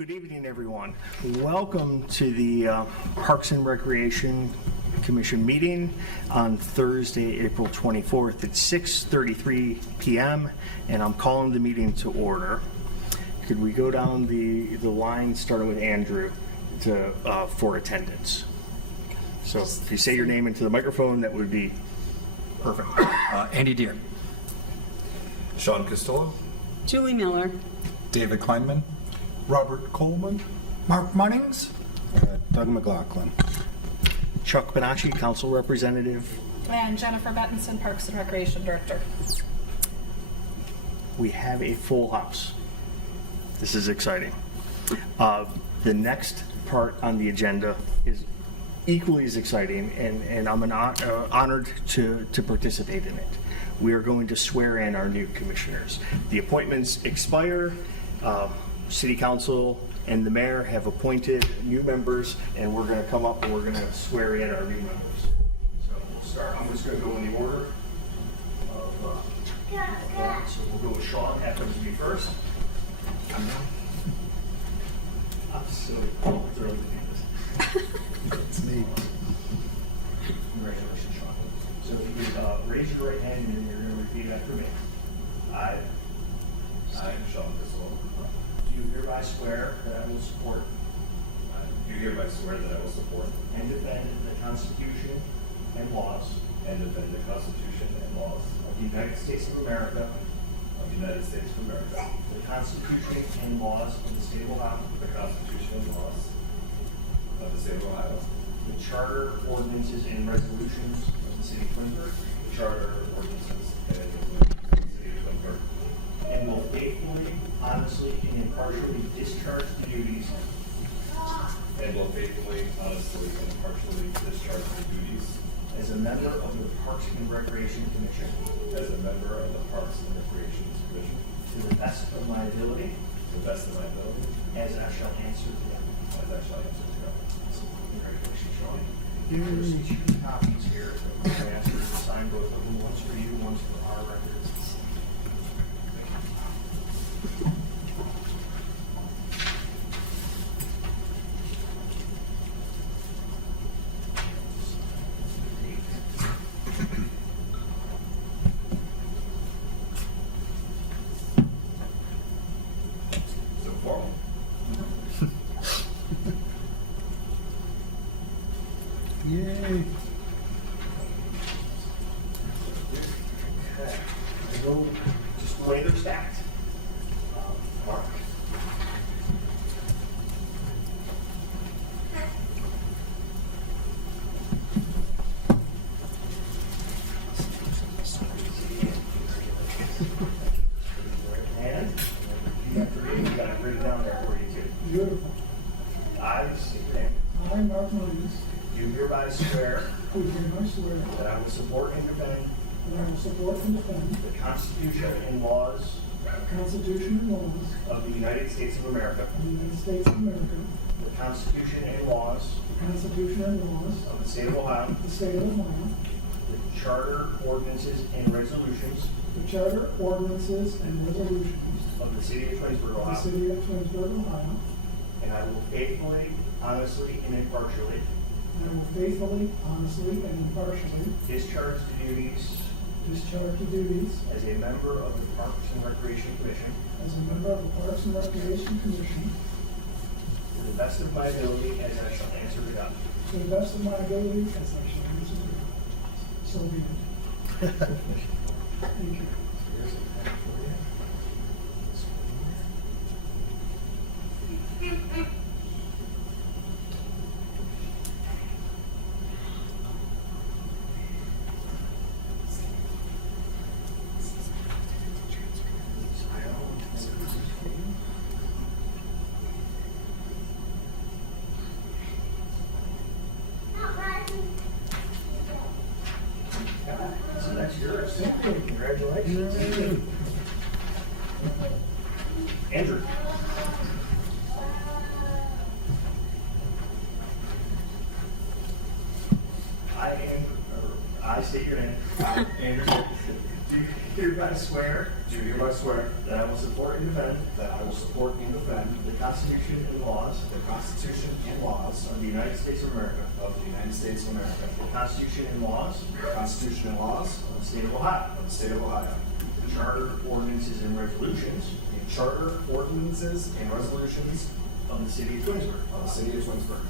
Good evening, everyone. Welcome to the Parks and Recreation Commission meeting on Thursday, April 24th at 6:33 p.m. and I'm calling the meeting to order. Could we go down the line starting with Andrew for attendance? So if you say your name into the microphone, that would be perfect. Andy Deere. Sean Costello. Julie Miller. David Kleinman. Robert Coleman. Mark Munnings. Doug McLaughlin. Chuck Bonacci, Council Representative. And Jennifer Bettinson, Parks and Recreation Director. We have a full house. This is exciting. The next part on the agenda is equally as exciting, and I'm honored to participate in it. We are going to swear in our new commissioners. The appointments expire. City Council and the mayor have appointed new members, and we're going to come up and we're going to swear in our new members. So we'll start. I'm just going to go in the order of, so we'll go with Sean, happens to be first. I'm silly. Oh, throw the It's me. Congratulations, Sean. So if you could raise your right hand and you're going to repeat after me. I, Sean Costello. do hereby swear that I will support Do hereby swear that I will support and defend the Constitution and laws and defend the Constitution and laws of the United States of America, of the United States of America, the Constitution and laws of the State of Ohio, the Constitution and laws of the State of Ohio, the Charter, ordinances, and resolutions of the City of Twinsburg, the Charter, ordinances, and resolutions of the City of Twinsburg, and will faithfully, honestly, and impartially discharge the duties and will faithfully, honestly, and impartially discharge the duties as a member of the Parks and Recreation Commission as a member of the Parks and Recreation Commission to the best of my ability, to the best of my ability, as I shall answer to them. as I shall answer to God. Congratulations, Sean. There's two copies here. I'm going to ask you to sign both of them. One's for you, one's for our records. So formal. Yay. Okay. I go just the way they're stacked. Mark. And you have to read, you got it written down there for you too. Beautiful. I state your name. I, Mark Munnings, Do hereby swear do hereby swear that I will support and defend that I will support and defend the Constitution and laws the Constitution and laws of the United States of America, of the United States of America, the Constitution and laws the Constitution and laws of the State of Ohio, of the State of Ohio, the Charter, ordinances, and resolutions the Charter, ordinances, and resolutions of the City of Twinsburg, of the Ohio, City of Twinsburg, Ohio, and I will faithfully, honestly, and impartially and I will faithfully, honestly, and impartially discharge the duties discharge the duties as a member of the Parks and Recreation Commission as a member of the Parks and Recreation Commission to the best of my ability as I shall answer to God. to the best of my ability as I shall answer to God. So be it. Thank you. Here's a pen for you. This one here. So that's yours. Congratulations. Andrew. I state your name. Andrew. Do hereby swear do hereby swear that I will support and defend that I will support and defend the Constitution and laws the Constitution and laws of the United States of America, of the United States of America, the Constitution and laws the Constitution and laws of the state of Ohio, of the state of Ohio, the charter, ordinances, and resolutions the charter, ordinances, and resolutions of the city of Twinsburg, of the city of Twinsburg,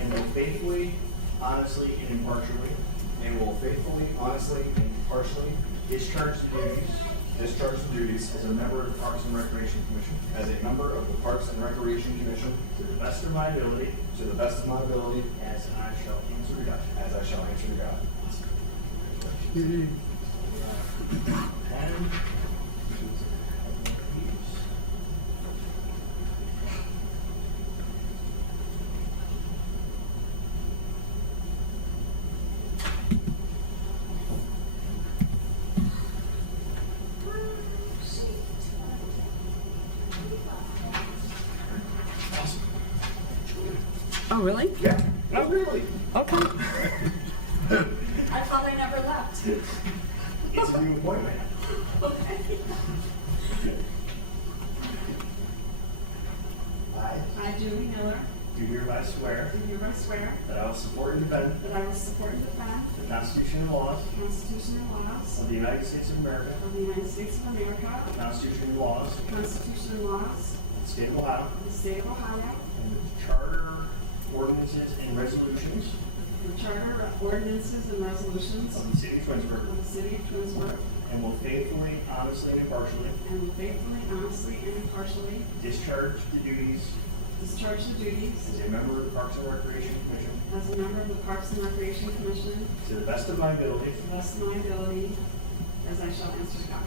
and will faithfully, honestly, and impartially and will faithfully, honestly, and impartially discharge the duties discharge the duties as a member of the Parks and Recreation Commission as a member of the Parks and Recreation Commission to the best of my ability, to the best of my ability, as I shall answer to God. as I shall answer to God. And Oh, really? yeah, oh, really? Okay. I thought I never left. It's a new appointment. I I, Julie Miller, do hereby swear do hereby swear that I will support and defend that I will support and defend the Constitution and laws the Constitution and laws of the United States of America, of the United States of America, the Constitution and laws the Constitution and laws of the state of Ohio, of the state of Ohio, and the charter, ordinances, and resolutions the charter, ordinances, and resolutions of the city of Twinsburg, of the city of Twinsburg, and will faithfully, honestly, and impartially and will faithfully, honestly, and impartially discharge the duties discharge the duties as a member of the Parks and Recreation Commission as a member of the Parks and Recreation Commission to the best of my ability, to the best of my ability, as I shall answer to God.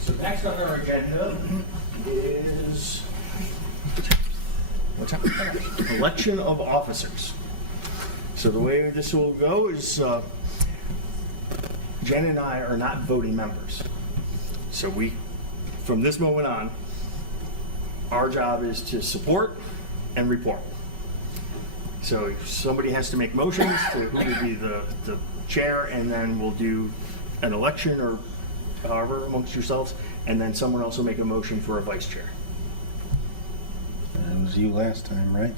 So next on our agenda is election of officers. So the way this will go is Jen and I are not voting members. So from this moment on, our job is to support and report. So if somebody has to make motions to who will be the chair, and then we'll do an election or however amongst yourselves, and then someone else will make a motion for a vice chair. It was you last time, right?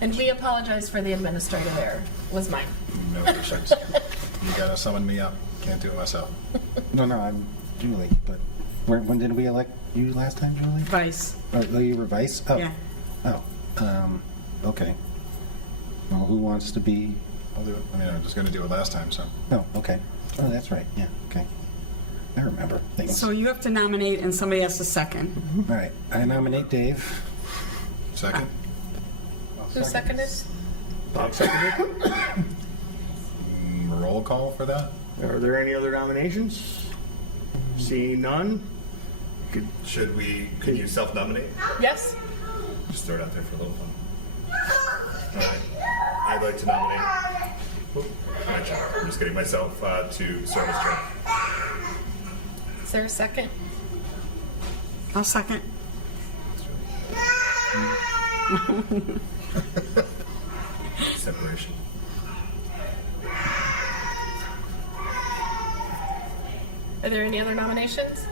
And we apologize for the administrative error. Was mine. No issues. You gotta summon me up. Can't do it myself. No, I'm Julie, but when did we elect you last time, Julie? Vice. Oh, you were vice? Oh. Yeah. Oh, okay. Well, who wants to be? I'll do it. I mean, I'm just gonna do it last time, so. Oh, okay. Oh, that's right. Yeah, okay. I remember things. So you have to nominate and somebody has to second. All right, I nominate Dave. Second. Who seconded? Bob seconded. Roll call for that? Are there any other nominations? Seeing none? Could- Can you self-nominate? Yes? Just throw it out there for a little fun. All right. I'd like to nominate, I'm just getting myself to serve as chair. Is there a second? I'll second. Separation. Are there any other nominations?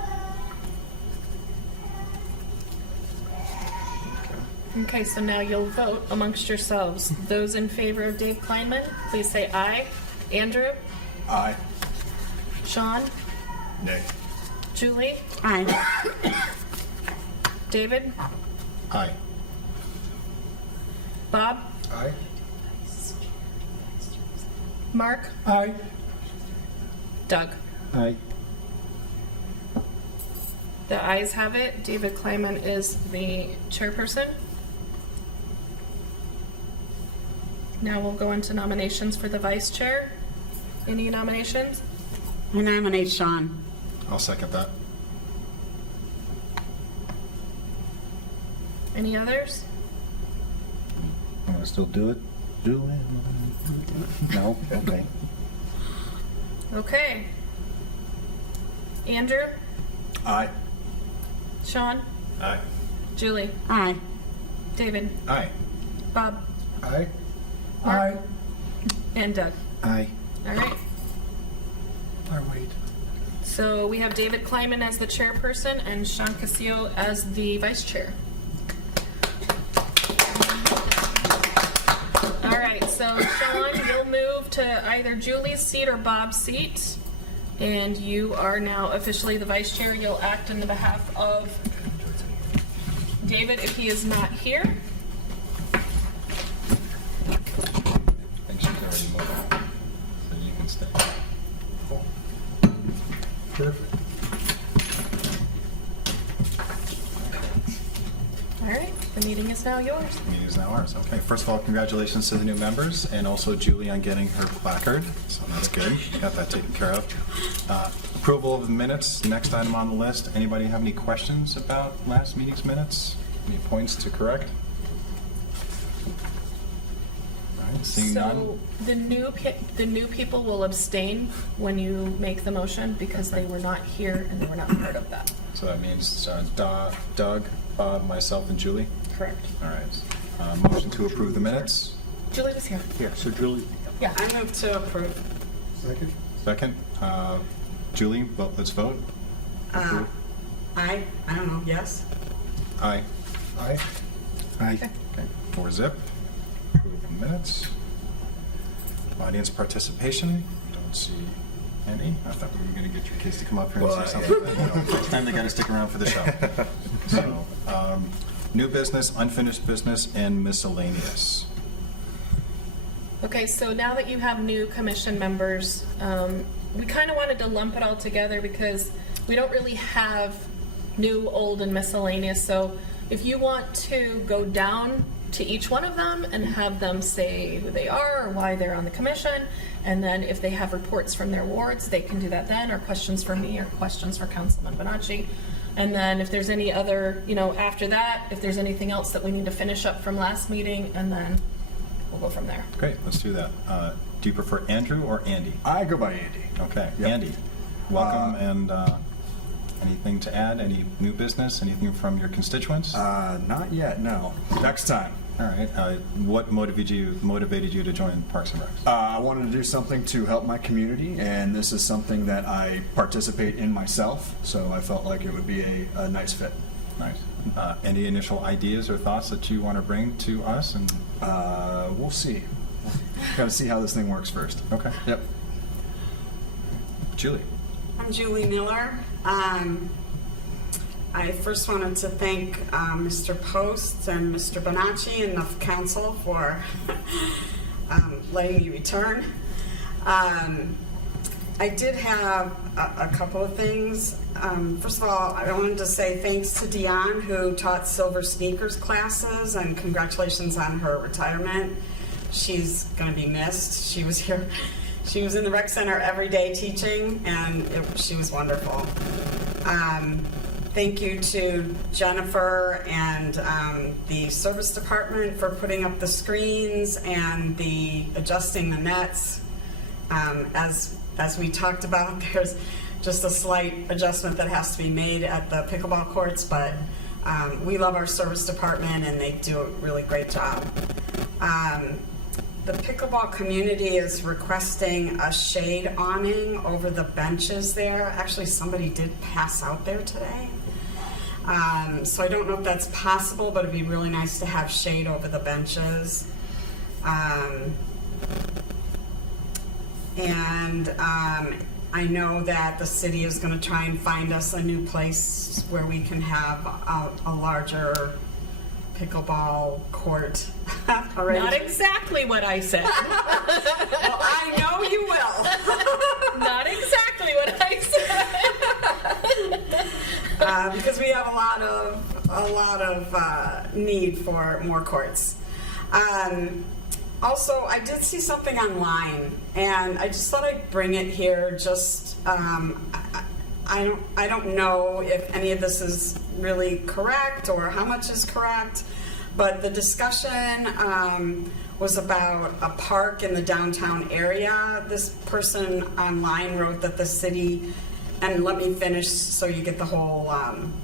Okay, so now you'll vote amongst yourselves. Those in favor of Dave Kleinman, please say aye. Andrew? Aye. Sean? Nay. Julie? Aye. David? Aye. Bob? Aye. Mark? Aye. Doug? Aye. The ayes have it. David Kleinman is the chairperson. Now we'll go into nominations for the vice chair. Any nominations? I nominate Sean. I'll second that. Any others? Want to still do it, Julie? No? Okay. Okay. Andrew? Aye. Sean? Aye. Julie? Aye. David? Aye. Bob? Aye. Aye. And Doug? Aye. All right. I wait. So we have David Kleiman as the chairperson and Sean Casillo as the vice chair. All right, so Sean, you'll move to either Julie's seat or Bob's seat, and you are now officially the vice chair. You'll act on the behalf of David if he is not here. I think she's already moved on, so you can stay. Perfect. All right, the meeting is now yours. The meeting is now ours. Okay, first of all, congratulations to the new members, and also Julie on getting her placard, so that's good. Got that taken care of. Approval of the minutes, next item on the list. Anybody have any questions about last meeting's minutes? Any points to correct? All right, seeing So none. the new people will abstain when you make the motion because they were not here and they were not part of that. So that means Doug, Bob, myself, and Julie. Correct. All right. Motion to approve the minutes. Julie was here. Yeah, so Julie, Yeah. I move to approve. Second? Second. Julie, let's vote. Aye. I don't know, yes? Aye. Aye. Aye. Okay, 4-0. Approve the minutes. Audience participation, don't see any. I thought we were going to get your kids to come up here and say something. But, next time they got to stick around for the show. So, new business, unfinished business, and miscellaneous. Okay, so now that you have new commission members, we kind of wanted to lump it all together because we don't really have new, old, and miscellaneous. So if you want to go down to each one of them and have them say who they are or why they're on the commission, and then if they have reports from their wards, they can do that then, or questions for me, or questions for Councilman Bonacci. And then if there's any other, after that, if there's anything else that we need to finish up from last meeting, and then we'll go from there. Great, let's do that. Do you prefer Andrew or Andy? I go by Andy. Okay, Yep. Andy, welcome, and anything to add? Any new business? Anything from your constituents? Not yet, no. Next time. All right. What motivated you to join Parks and Recs? I wanted to do something to help my community, and this is something that I participate in myself, so I felt like it would be a nice fit. Nice. Any initial ideas or thoughts that you want to bring to us? And We'll see. Got to see how this thing works first. okay. Yep. Julie. I'm Julie Miller. I first wanted to thank Mr. Post and Mr. Bonacci and the council for letting me return. I did have a couple of things. First of all, I wanted to say thanks to Dion, who taught silver sneakers classes, and congratulations on her retirement. She's going to be missed. She was here. She was in the rec center every day teaching, and she was wonderful. Thank you to Jennifer and the service department for putting up the screens and the adjusting the nets. As we talked about, there's just a slight adjustment that has to be made at the pickleball courts, but we love our service department and they do a really great job. The pickleball community is requesting a shade awning over the benches there. Actually, somebody did pass out there today. So I don't know if that's possible, but it'd be really nice to have shade over the benches. I know that the city is going to try and find us a new place where we can have a larger pickleball court. Not exactly what I said. Well, I know you will. Not exactly what I said. Because we have a lot of need for more courts. Also, I did see something online, and I just thought I'd bring it here. Just I don't know if any of this is really correct or how much is correct. But the discussion was about a park in the downtown area. This person online wrote that the city, and let me finish so you get the whole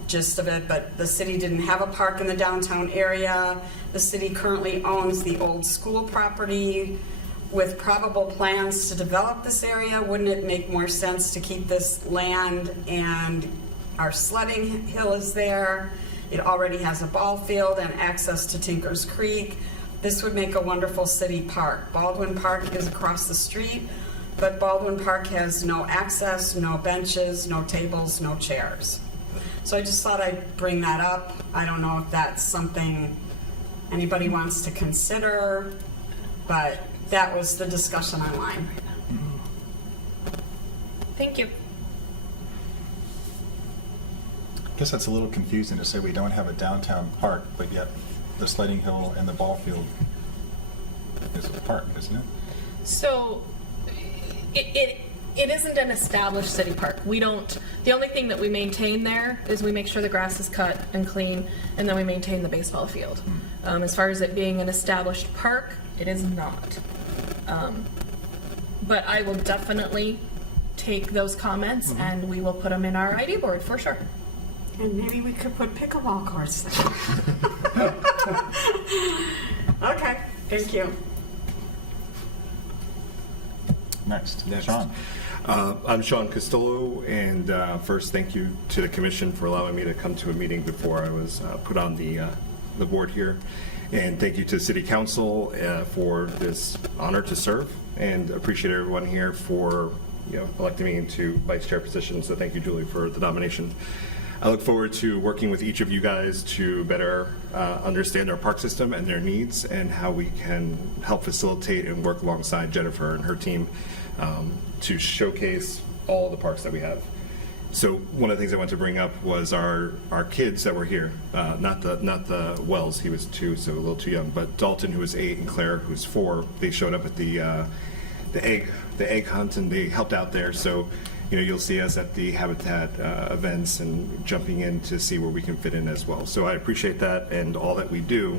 gist of it, but the city didn't have a park in the downtown area. The city currently owns the old school property. With probable plans to develop this area, wouldn't it make more sense to keep this land, and our sledding hill is there. It already has a ball field and access to Tinker's Creek. This would make a wonderful city park. Baldwin Park is across the street, but Baldwin Park has no access, no benches, no tables, no chairs. So I just thought I'd bring that up. I don't know if that's something anybody wants to consider, but that was the discussion online. Thank you. I guess that's a little confusing to say we don't have a downtown park, but yet the sledding hill and the ball field is a park, isn't it? So it isn't an established city park. We don't, the only thing that we maintain there is we make sure the grass is cut and clean, and then we maintain the baseball field. As far as it being an established park, it is not. But I will definitely take those comments and we will put them in our ID board for sure. And maybe we could put pickleball courts there. Okay, thank you. Next, Sean. I'm Sean Castillo, and first, thank you to the commission for allowing me to come to a meeting before I was put on the board here. And thank you to the City Council for this honor to serve, and appreciate everyone here for electing me into vice chair position. So thank you, Julie, for the nomination. I look forward to working with each of you guys to better understand our park system and their needs, and how we can help facilitate and work alongside Jennifer and her team to showcase all the parks that we have. So one of the things I want to bring up was our kids that were here, not the Wells, he was 2, so a little too young, but Dalton, who was 8, and Claire, who's 4. They showed up at the egg hunt, and they helped out there. So you'll see us at the Habitat events and jumping in to see where we can fit in as well. So I appreciate that, and all that we do.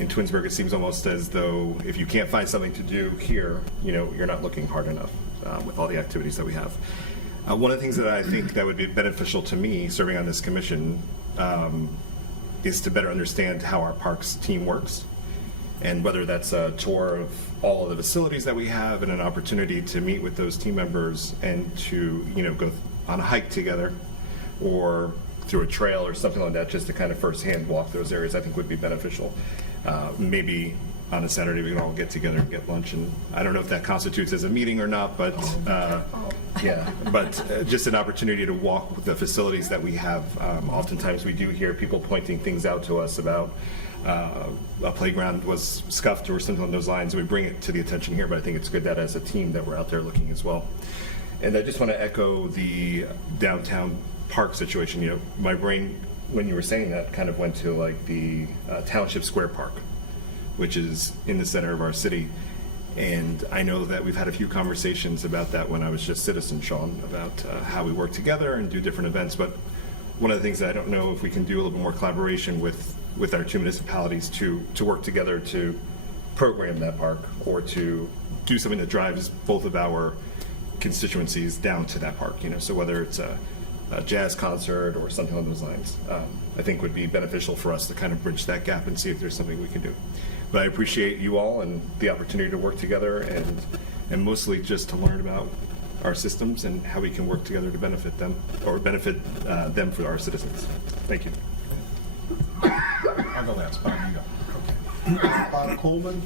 In Twinsburg, it seems almost as though if you can't find something to do here, you're not looking hard enough with all the activities that we have. One of the things that I think that would be beneficial to me serving on this commission is to better understand how our parks team works, and whether that's a tour of all of the facilities that we have and an opportunity to meet with those team members and to go on a hike together or through a trail or something like that, just to kind of firsthand walk those areas, I think would be beneficial. Maybe on a Saturday we can all get together and get lunch, and I don't know if that constitutes as a meeting or not, but just an opportunity to walk with the facilities that we have. Oftentimes we do hear people pointing things out to us about a playground was scuffed or something along those lines. We bring it to the attention here, but I think it's good that as a team that we're out there looking as well. And I just want to echo the downtown park situation. My brain, when you were saying that, kind of went to like the Township Square Park, which is in the center of our city. And I know that we've had a few conversations about that when I was just citizen, Sean, about how we work together and do different events. But one of the things that I don't know if we can do a little bit more collaboration with our 2 municipalities to work together to program that park, or to do something that drives both of our constituencies down to that park. So whether it's a jazz concert or something along those lines, I think would be beneficial for us to kind of bridge that gap and see if there's something we can do. But I appreciate you all and the opportunity to work together, and mostly just to learn about our systems and how we can work together to benefit them, or benefit them for our citizens. Thank you. I'll go last. Bob, you go. Bob Coleman.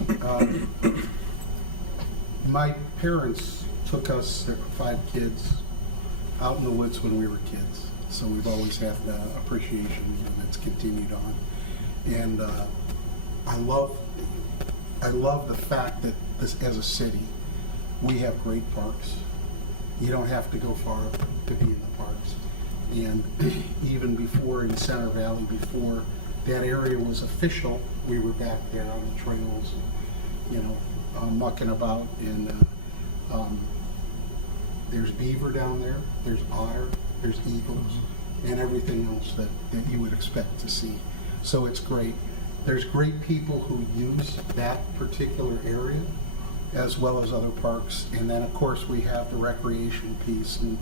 My parents took us, there were 5 kids, out in the woods when we were kids. So we've always had appreciation, and it's continued on. And I love the fact that as a city, we have great parks. You don't have to go far to be in the parks. And even before in Center Valley, before that area was official, we were back there on the trails, mucking about. And there's beaver down there, there's otter, there's eagles, and everything else that you would expect to see. So it's great. There's great people who use that particular area as well as other parks. And then, of course, we have the recreation piece. And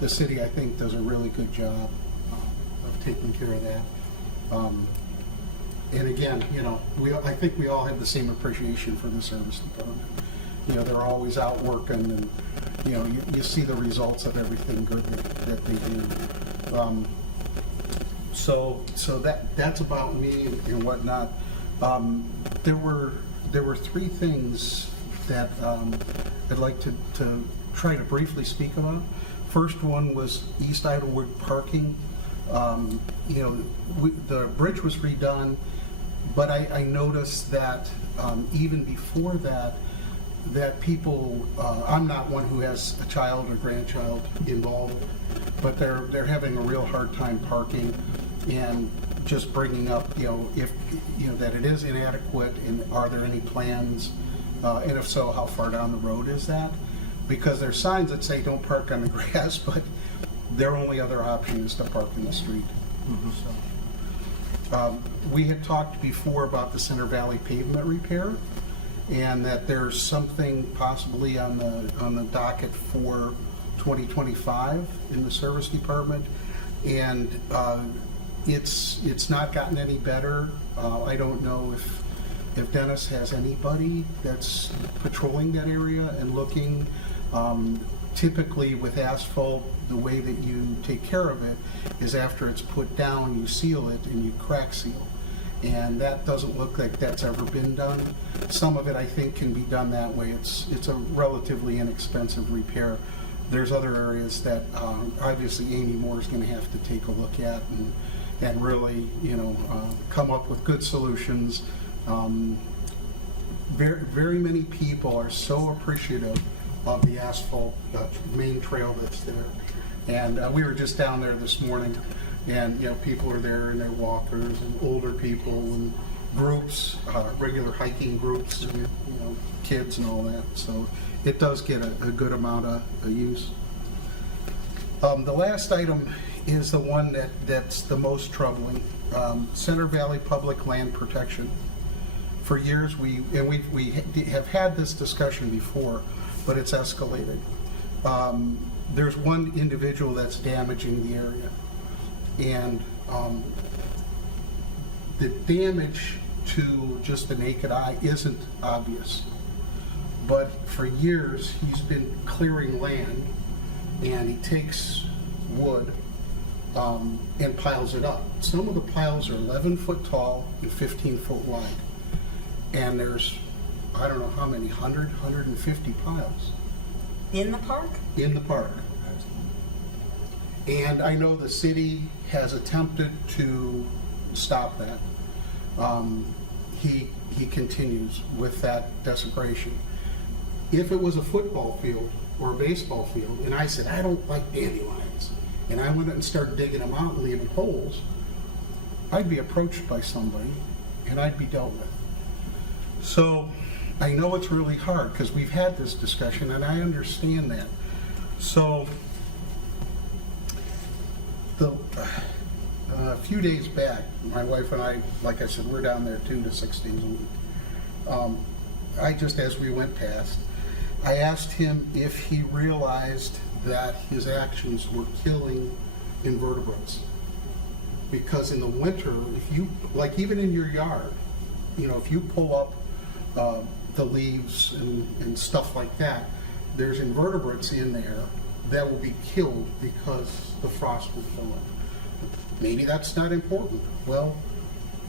the city, I think, does a really good job of taking care of that. And again, you know, I think we all have the same appreciation for the service department. You know, they're always out working, and, you know, you see the results of everything good that they do. So that's about me and whatnot. There were three things that I'd like to try to briefly speak about. First one was East Idlewood parking. You know, the bridge was redone, but I noticed that even before that people, I'm not one who has a child or grandchild involved, but they're having a real hard time parking, and just bringing up, you know, if, you know, that it is inadequate, and are there any plans, and if so, how far down the road is that? Because there's signs that say don't park on the grass, but their only other option is to park in the street. So, we had talked before about the Center Valley pavement repair, and that there's something possibly on the docket for 2025 in the service department, and it's not gotten any better. I don't know if Dennis has anybody that's patrolling that area and looking. Typically with asphalt, the way that you take care of it is after it's put down, you seal it and you crack seal. And that doesn't look like that's ever been done. Some of it, I think, can be done that way. It's a relatively inexpensive repair. There's other areas that obviously Amy Moore is going to have to take a look at and really, you know, come up with good solutions. Very many people are so appreciative of the asphalt main trail that's there. And we were just down there this morning, and, you know, people are there in their walkers, and older people, and groups, regular hiking groups, and, you know, kids and all that. So it does get a good amount of use. The last item is the one that's the most troubling. Center Valley Public Land Protection. For years, we have had this discussion before, but it's escalated. There's one individual that's damaging the area, and the damage to just the naked eye isn't obvious. But for years, he's been clearing land, and he takes wood and piles it up. Some of the piles are 11 foot tall and 15 foot wide. And there's, I don't know how many, 150 piles. In the park? In the park. And I know the city has attempted to stop that. He continues with that desecration. If it was a football field or a baseball field, and I said, I don't like dandelions, and I went and started digging them out and leaving holes, I'd be approached by somebody and I'd be dealt with. So I know it's really hard because we've had this discussion, and I understand that. So a few days back, my wife and I, like I said, we're down there 2 to 6 days a week. I just, as we went past, I asked him if he realized that his actions were killing invertebrates. Because in the winter, if you, like even in your yard, you know, if you pull up the leaves and stuff like that, there's invertebrates in there that will be killed because the frost will kill it. Maybe that's not important. Well,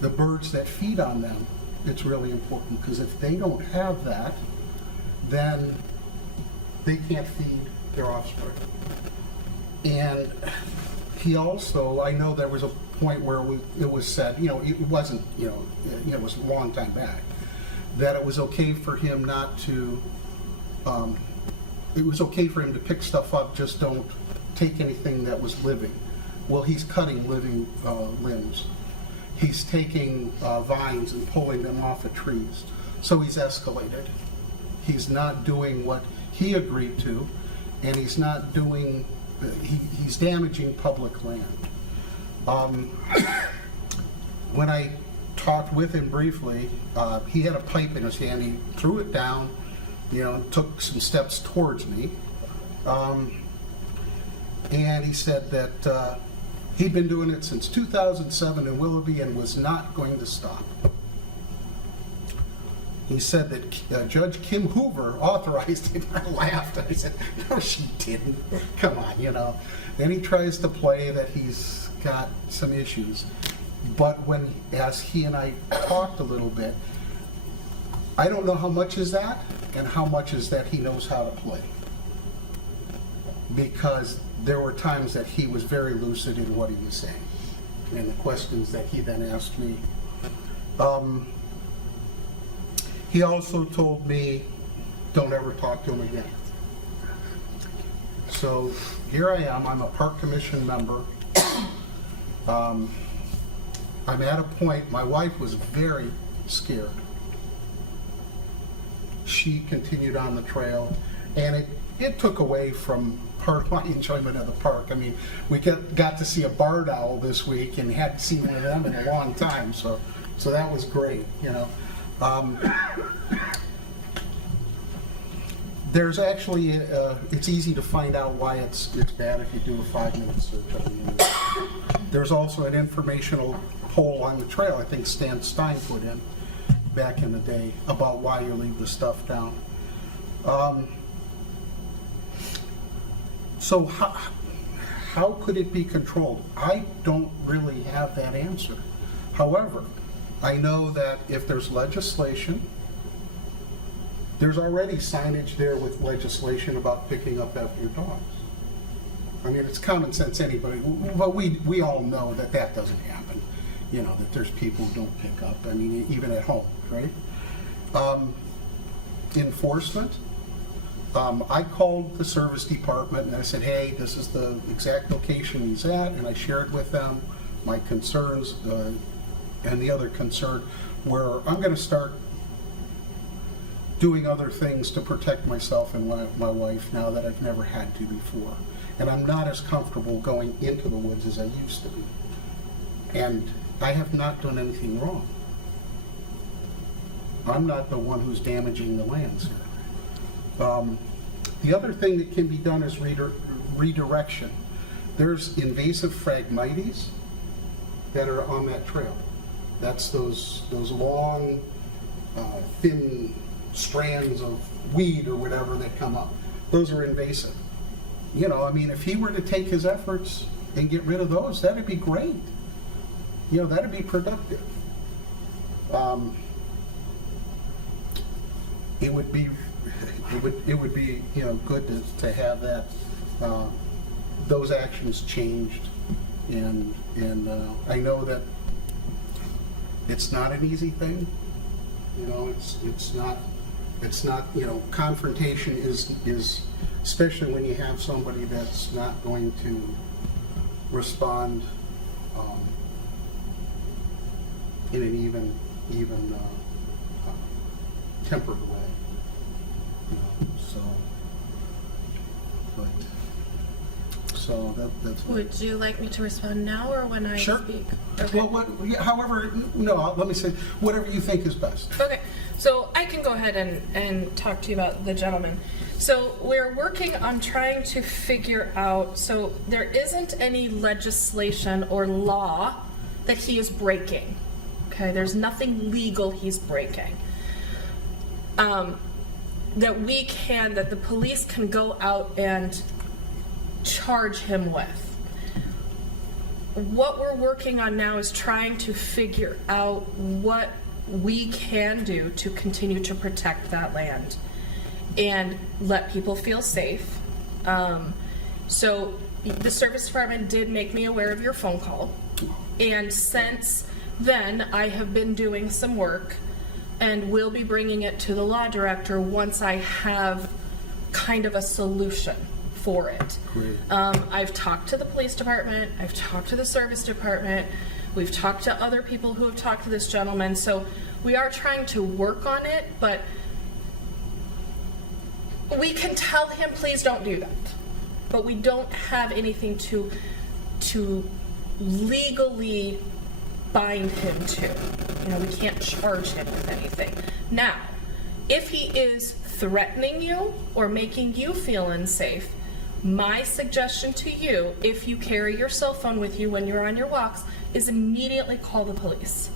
the birds that feed on them, it's really important, because if they don't have that, then they can't feed their offspring. And he also, I know there was a point where it was said, you know, it wasn't, it was a long time back, that it was okay for him not to, it was okay for him to pick stuff up, just don't take anything that was living. Well, he's cutting living limbs. He's taking vines and pulling them off of trees. So he's escalated. He's not doing what he agreed to, and he's not doing, he's damaging public land. When I talked with him briefly, he had a pipe in his hand. He threw it down, and took some steps towards me. And he said that he'd been doing it since 2007 in Willoughby and was not going to stop. He said that Judge Kim Hoover authorized it. I laughed. I said, no, she didn't. Come on, Then he tries to play that he's got some issues. But as he and I talked a little bit, I don't know how much is that and how much is that he knows how to play. Because there were times that he was very lucid in what he was saying and the questions that he then asked me. He also told me, don't ever talk to him again. So here I am, I'm a park commission member. I'm at a point, my wife was very scared. She continued on the trail, and it took away from part of my enjoyment of the park. I mean, we got to see a barred owl this week and hadn't seen one of them in a long time, so that was great, There's actually, it's easy to find out why it's bad if you do a 5-minute search on the internet. There's also an informational poll on the trail, I think Stan Stein put in back in the day, about why you leave the stuff down. So how could it be controlled? I don't really have that answer. However, I know that if there's legislation, there's already signage there with legislation about picking up after your dogs. I mean, it's common sense anybody, but we all know that doesn't happen. That there's people who don't pick up, I mean, even at home, right? Enforcement, I called the service department and I said, hey, this is the exact location he's at, and I shared with them my concerns and the other concern, where I'm going to start doing other things to protect myself and my wife now that I've never had to before. And I'm not as comfortable going into the woods as I used to be. And I have not done anything wrong. I'm not the one who's damaging the lands here. The other thing that can be done is redirection. There's invasive Phragmites that are on that trail. That's those long, thin strands of weed or whatever that come up. Those are invasive. If he were to take his efforts and get rid of those, that'd be great. That'd be productive. It would be good to have that those actions changed, and I know that it's not an easy thing. It's not confrontation is especially when you have somebody that's not going to respond in an even tempered way. That's. Would you like me to respond now or when I Sure. speak? Okay. Well, let me say whatever you think is best. Okay, so I can go ahead and talk to you about the gentleman. So we're working on trying to figure out, so there isn't any legislation or law that he is breaking. Okay, there's nothing legal he's breaking. That the police can go out and charge him with. What we're working on now is trying to figure out what we can do to continue to protect that land and let people feel safe. So the service department did make me aware of your phone call, and since then I have been doing some work and will be bringing it to the law director once I have kind of a solution for it. Great. I've talked to the police department, I've talked to the service department, we've talked to other people who have talked to this gentleman, so we are trying to work on it, but we can tell him, please don't do that. But we don't have anything to legally bind him to. You know, we can't charge him with anything. Now, if he is threatening you or making you feel unsafe, my suggestion to you, if you carry your cell phone with you when you're on your walks, is immediately call the police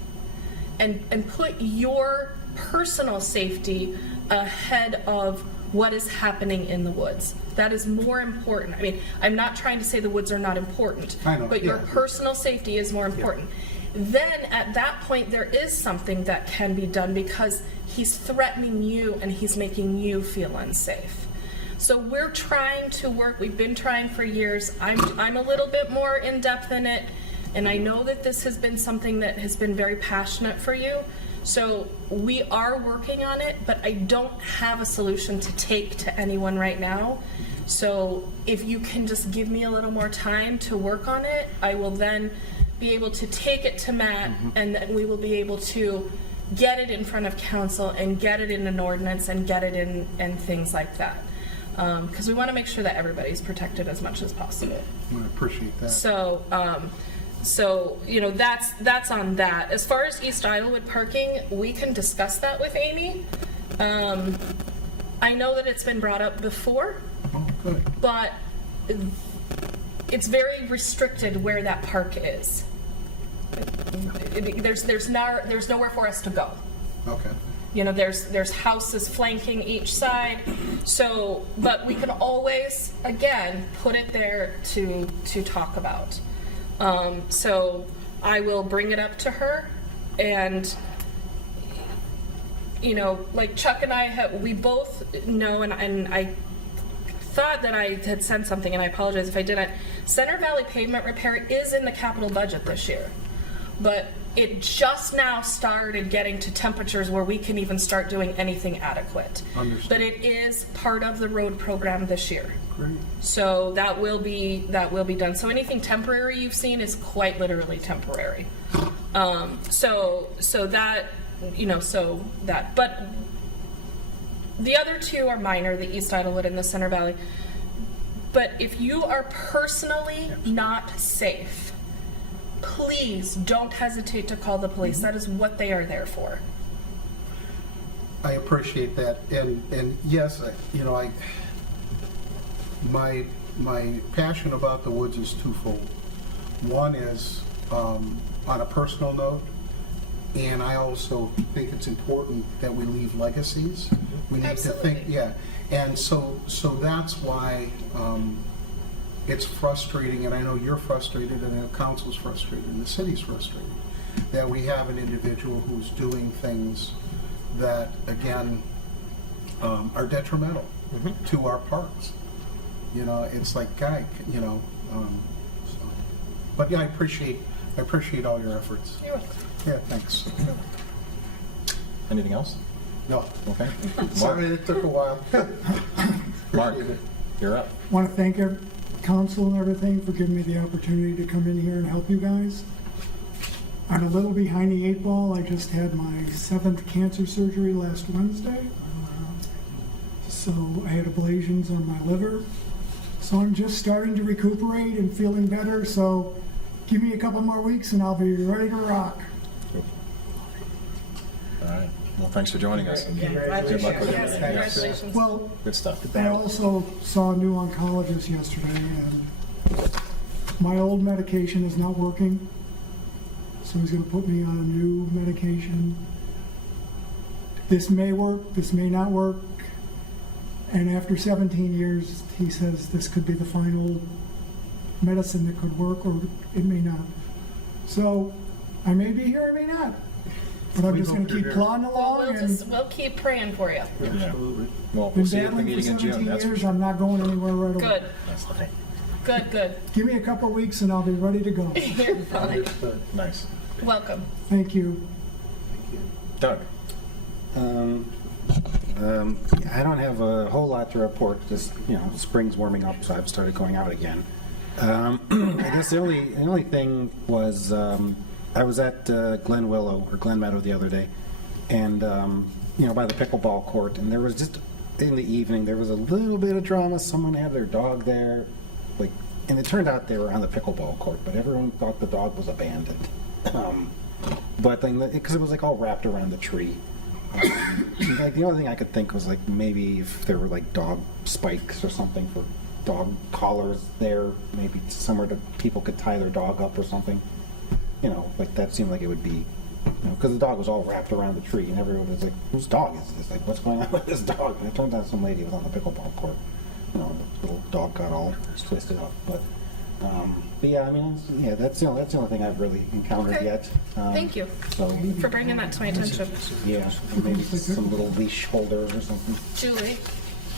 and put your personal safety ahead of what is happening in the woods. That is more important. I mean, I'm not trying to say the woods are not important, I know, but your yeah. personal safety is more important. Then at that point, there is something that can be done because he's threatening you and he's making you feel unsafe. So we're trying to work, we've been trying for years. I'm a little bit more in depth in it, and I know that this has been something that has been very passionate for you. So we are working on it, but I don't have a solution to take to anyone right now. So if you can just give me a little more time to work on it, I will then be able to take it to Matt, and then we will be able to get it in front of council and get it in an ordinance and get it in and things like that. Because we want to make sure that everybody's protected as much as possible. I appreciate that. So, so you know, that's on that. As far as East Idlewood parking, we can discuss that with Amy. I know that it's been brought up before, Oh, good. but it's very restricted where that park is. There's nowhere for us to go. Okay. You know, there's houses flanking each side. So, but we can always, again, put it there to talk about. So I will bring it up to her, and you know, like Chuck and I we both know, and I thought that I had sent something, and I apologize if I didn't. Center Valley pavement repair is in the capital budget this year, but it just now started getting to temperatures where we can even start doing anything adequate. Understood. But it is part of the road program this year. Great. So that will be done. So anything temporary you've seen is quite literally temporary. So that, you know, so that, but the other two are minor, the East Idlewood and the Center Valley. But if you are personally not safe, please don't hesitate to call the police. That is what they are there for. I appreciate that, and yes, my passion about the woods is twofold. One is on a personal note, and I also think it's important that we leave legacies. We need to think, Absolutely. and so that's why it's frustrating, and I know you're frustrated, and the council's frustrated, and the city's frustrated, that we have an individual who's doing things that, again, are detrimental to our parks. You know, it's like, guy, you know, so. But yeah, I appreciate all your efforts. You're welcome. Yeah, thanks. Anything else? No, Okay. sorry it took a while. Mark, Appreciate it. you're up. Want to thank council and everything for giving me the opportunity to come in here and help you guys. I'm a little behind the eight ball. I just had my 7th cancer surgery last Wednesday. So I had ablations on my liver. So I'm just starting to recuperate and feeling better. So give me a couple more weeks and I'll be ready to rock. All right. Well, thanks for joining us. and Congratulations. good luck with Yes, everything. congratulations. Well, Good stuff. I also saw a new oncologist yesterday, and my old medication is not working. So he's going to put me on a new medication. This may work, this may not work. And after 17 years, he says this could be the final medicine that could work, or it may not. So I may be here, I may not. But I'm just going to keep plodding along. We'll keep praying for you. Absolutely. Well, Been we'll see you at the battling for meeting in June. 17 That's for years, sure. I'm not going anywhere right away. Good. Good. Give me a couple weeks and I'll be ready to go. You're fine. Understood. Nice. Welcome. Thank you. Doug. I don't have a whole lot to report. Just, you know, spring's warming up, so I've started going out again. I guess the only thing was I was at Glen Willow or Glen Meadow the other day, and you know, by the pickleball court, and there was just in the evening there was a little bit of drama. Someone had their dog there, like and it turned out they were on the pickleball court, but everyone thought the dog was abandoned. But then, because it was like all wrapped around the tree. Like the only thing I could think was like maybe if there were like dog spikes or something for dog collars there, maybe somewhere that people could tie their dog up or something. You know, like that seemed like it would be, because the dog was all wrapped around the tree, and everyone was like, "Whose dog is this? Like, what's going on with this dog?" And it turned out some lady was on the pickleball court. You know, the little dog got all twisted up. But yeah, I mean, yeah, that's the only thing I've really encountered Okay. yet. Thank you So for bringing that to my attention. yeah, maybe some little leash holders or something. Julie,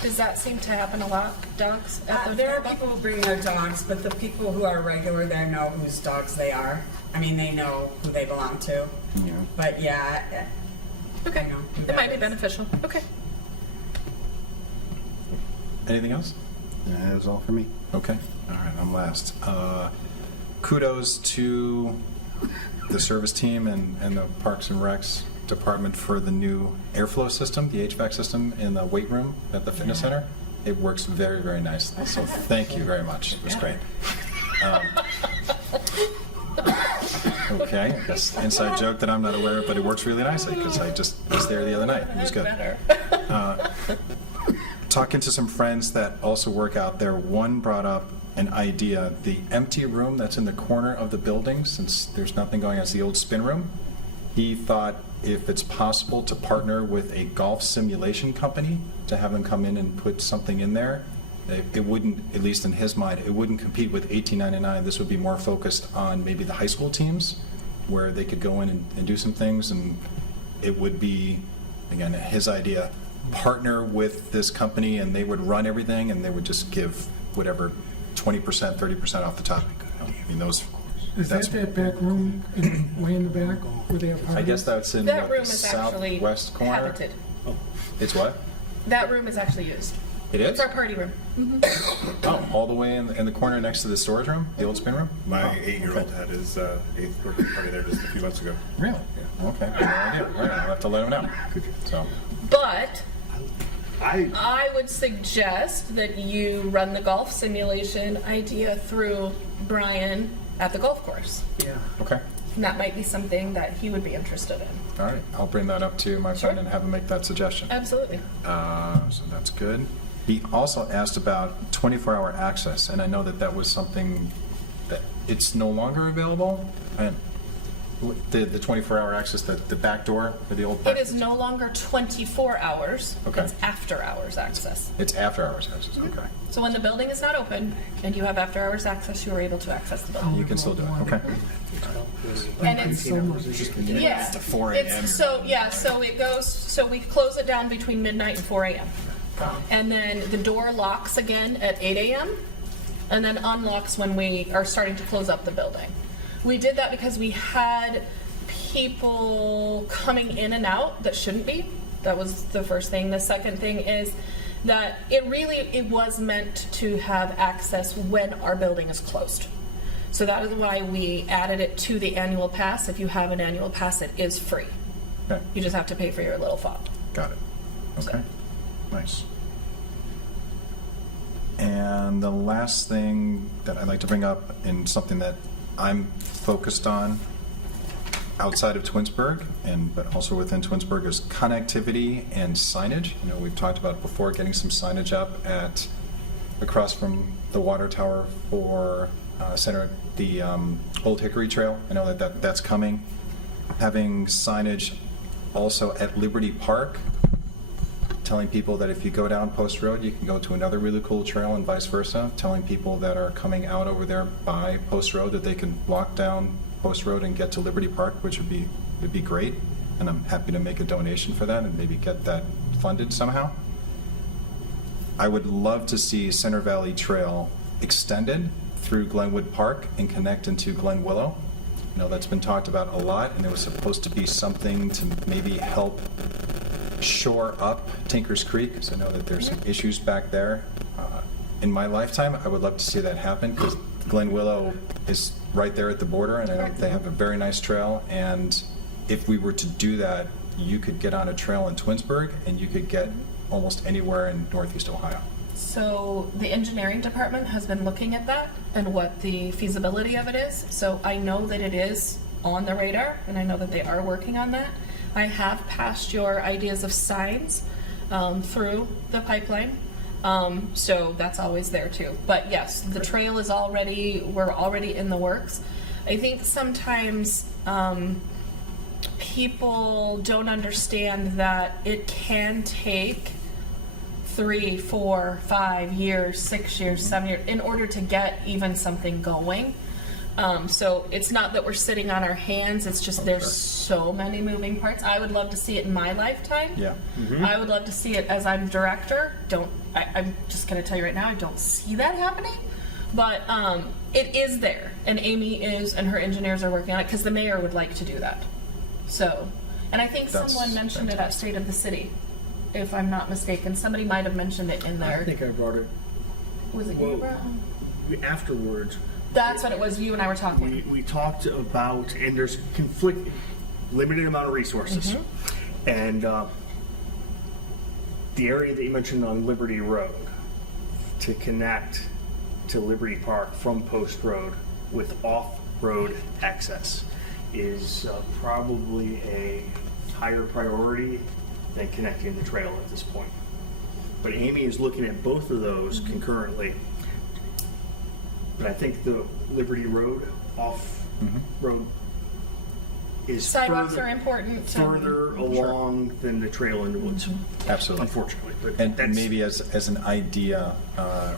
does that seem to happen a lot, dogs at the There are pickleball? people who bring their dogs, but the people who are regular there know whose dogs they are. I mean, they know who they belong to. Yeah. But yeah, Okay, I know who it that might be is. beneficial. Okay. Anything else? That was all for me. Okay, all right, I'm last. Kudos to the service team and the Parks and Recs department for the new airflow system, the HVAC system in the weight room at the fitness center. It works very, very nicely, so thank you very much. It was great. Okay, I guess inside joke that I'm not aware of, but it works really nicely because I just was there the other night. It was good. Better. Talking to some friends that also work out there, one brought up an idea, the empty room that's in the corner of the building, since there's nothing going on, it's the old spin room. He thought if it's possible to partner with a golf simulation company, to have them come in and put something in there, it wouldn't, at least in his mind, it wouldn't compete with $18.99. This would be more focused on maybe the high school teams, where they could go in and do some things, and it would be, again, his idea, partner with this company and they would run everything and they would just give whatever 20%, 30% off the top. I mean, those. Is that's- that back room way in the back where they have parties? I guess that's in That what, room the is actually southwest corner. habited. It's what? That room is actually used. It It's is? our party room. Oh, all the way in the corner next to the storage room, the old spin room? My Oh, 8-year-old okay. had his 8th birthday party there just a few months ago. Really? Okay, no idea. All right, I'll have to let him know. So, But I, I would suggest that you run the golf simulation idea through Brian at the golf course. Yeah. okay. And that might be something that he would be interested in. All right, I'll bring that up to my friend and have him make that suggestion. Absolutely. So that's good. He also asked about 24-hour access, and I know that that was something that it's no longer available. And the 24-hour access, the back door for the old park. It is no longer 24 hours. Okay. It's after hours access. It's after hours access. Okay, So when the building is not open and you have after hours access, you are able to access the building. you can still do it. Okay. And it's, So much. yeah. to 4 a.m. It's, so, yeah, so it goes, so we close it down between midnight and 4 a.m. And then the door locks again at 8 a.m. and then unlocks when we are starting to close up the building. We did that because we had people coming in and out that shouldn't be. That was the first thing. The second thing is that it was meant to have access when our building is closed. So that is why we added it to the annual pass. If you have an annual pass, it is free. Okay, You just have to pay for your little fob. got it. Okay, nice. And the last thing that I'd like to bring up, and something that I'm focused on outside of Twinsburg, but also within Twinsburg, is connectivity and signage. You know, we've talked about before getting some signage up across from the water tower for the Old Hickory Trail. I know that's coming. Having signage also at Liberty Park, telling people that if you go down Post Road, you can go to another really cool trail and vice versa. Telling people that are coming out over there by Post Road that they can walk down Post Road and get to Liberty Park, which would be great. And I'm happy to make a donation for that and maybe get that funded somehow. I would love to see Center Valley Trail extended through Glenwood Park and connect into Glen Willow. I know that's been talked about a lot, and it was supposed to be something to maybe help shore up Tinker's Creek, because I know that there's some issues back there. In my lifetime, I would love to see that happen, because Glen Willow is right there at the border, and I know they have a very nice trail, and if we were to do that, you could get on a trail in Twinsburg, and you could get almost anywhere in Northeast Ohio. So the engineering department has been looking at that and what the feasibility of it is. So I know that it is on the radar, and I know that they are working on that. I have passed your ideas of signs through the pipeline. So that's always there too. But yes, the trail is we're already in the works. I think sometimes people don't understand that it can take 3, 4, 5 years, 6 years, 7 years in order to get even something going. So it's not that we're sitting on our hands, it's just there's so many moving parts. I would love to see it in my lifetime. Yeah. I would love to see it as I'm director. I'm just going to tell you right now, I don't see that happening. But it is there, and Amy is, and her engineers are working on it because the mayor would like to do that. So, and I think That's someone mentioned it at State of the City, if I'm not mistaken. Somebody might have mentioned it in I there. think I brought it Was it you, Brown? afterwards. That's what it was. You and I were talking. We talked about, and there's limited amount of resources. And the area that you mentioned on Liberty Road, to connect to Liberty Park from Post Road with off-road access is probably a higher priority than connecting the trail at this point. But Amy is looking at both of those concurrently. But I think the Liberty Road off-road is Sidewalks further, are important. further along than the trail in the woods. Absolutely. Unfortunately, but And that's maybe as an idea,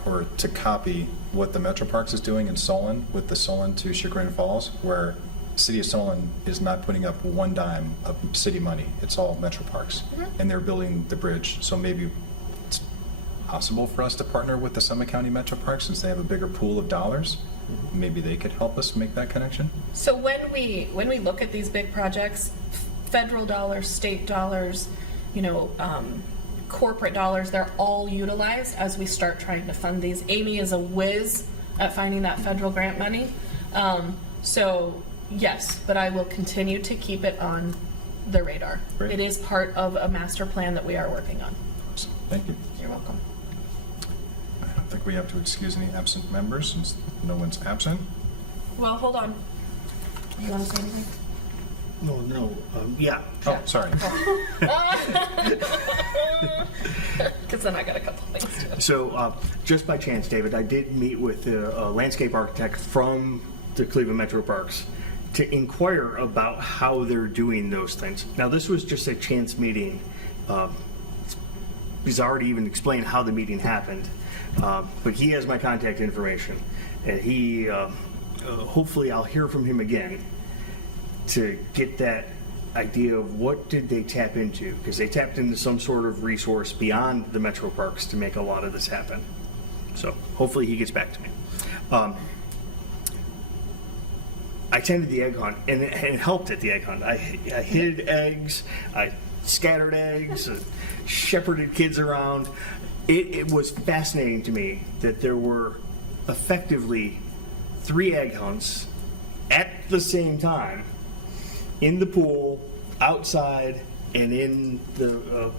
or to copy what the Metro Parks is doing in Solon with the Solon to Chagrin Falls, where City of Solon is not putting up one dime of city money. It's all Metro Parks. And they're building the bridge. So maybe it's possible for us to partner with the Summit County Metro Parks since they have a bigger pool of dollars. Maybe they could help us make that connection. So when we look at these big projects, federal dollars, state dollars, corporate dollars, they're all utilized as we start trying to fund these. Amy is a whiz at finding that federal grant money. So yes, but I will continue to keep it on the radar. Great. It is part of a master plan that we are working on. Awesome. Thank you. You're welcome. I don't think we have to excuse any absent members since no one's absent. Well, hold on. You want to say anything? no, yeah. Oh, sorry. Because then I got a couple things to. So, just by chance, David, I did meet with a landscape architect from the Cleveland Metro Parks to inquire about how they're doing those things. Now, this was just a chance meeting. It's bizarre to even explain how the meeting happened, but he has my contact information, and he, hopefully I'll hear from him again to get that idea of what did they tap into, because they tapped into some sort of resource beyond the Metro Parks to make a lot of this happen. So hopefully he gets back to me. I attended the egg hunt, and it helped at the egg hunt. I hid eggs, I scattered eggs, shepherded kids around. It was fascinating to me that there were effectively 3 egg hunts at the same time in the pool, outside, and in the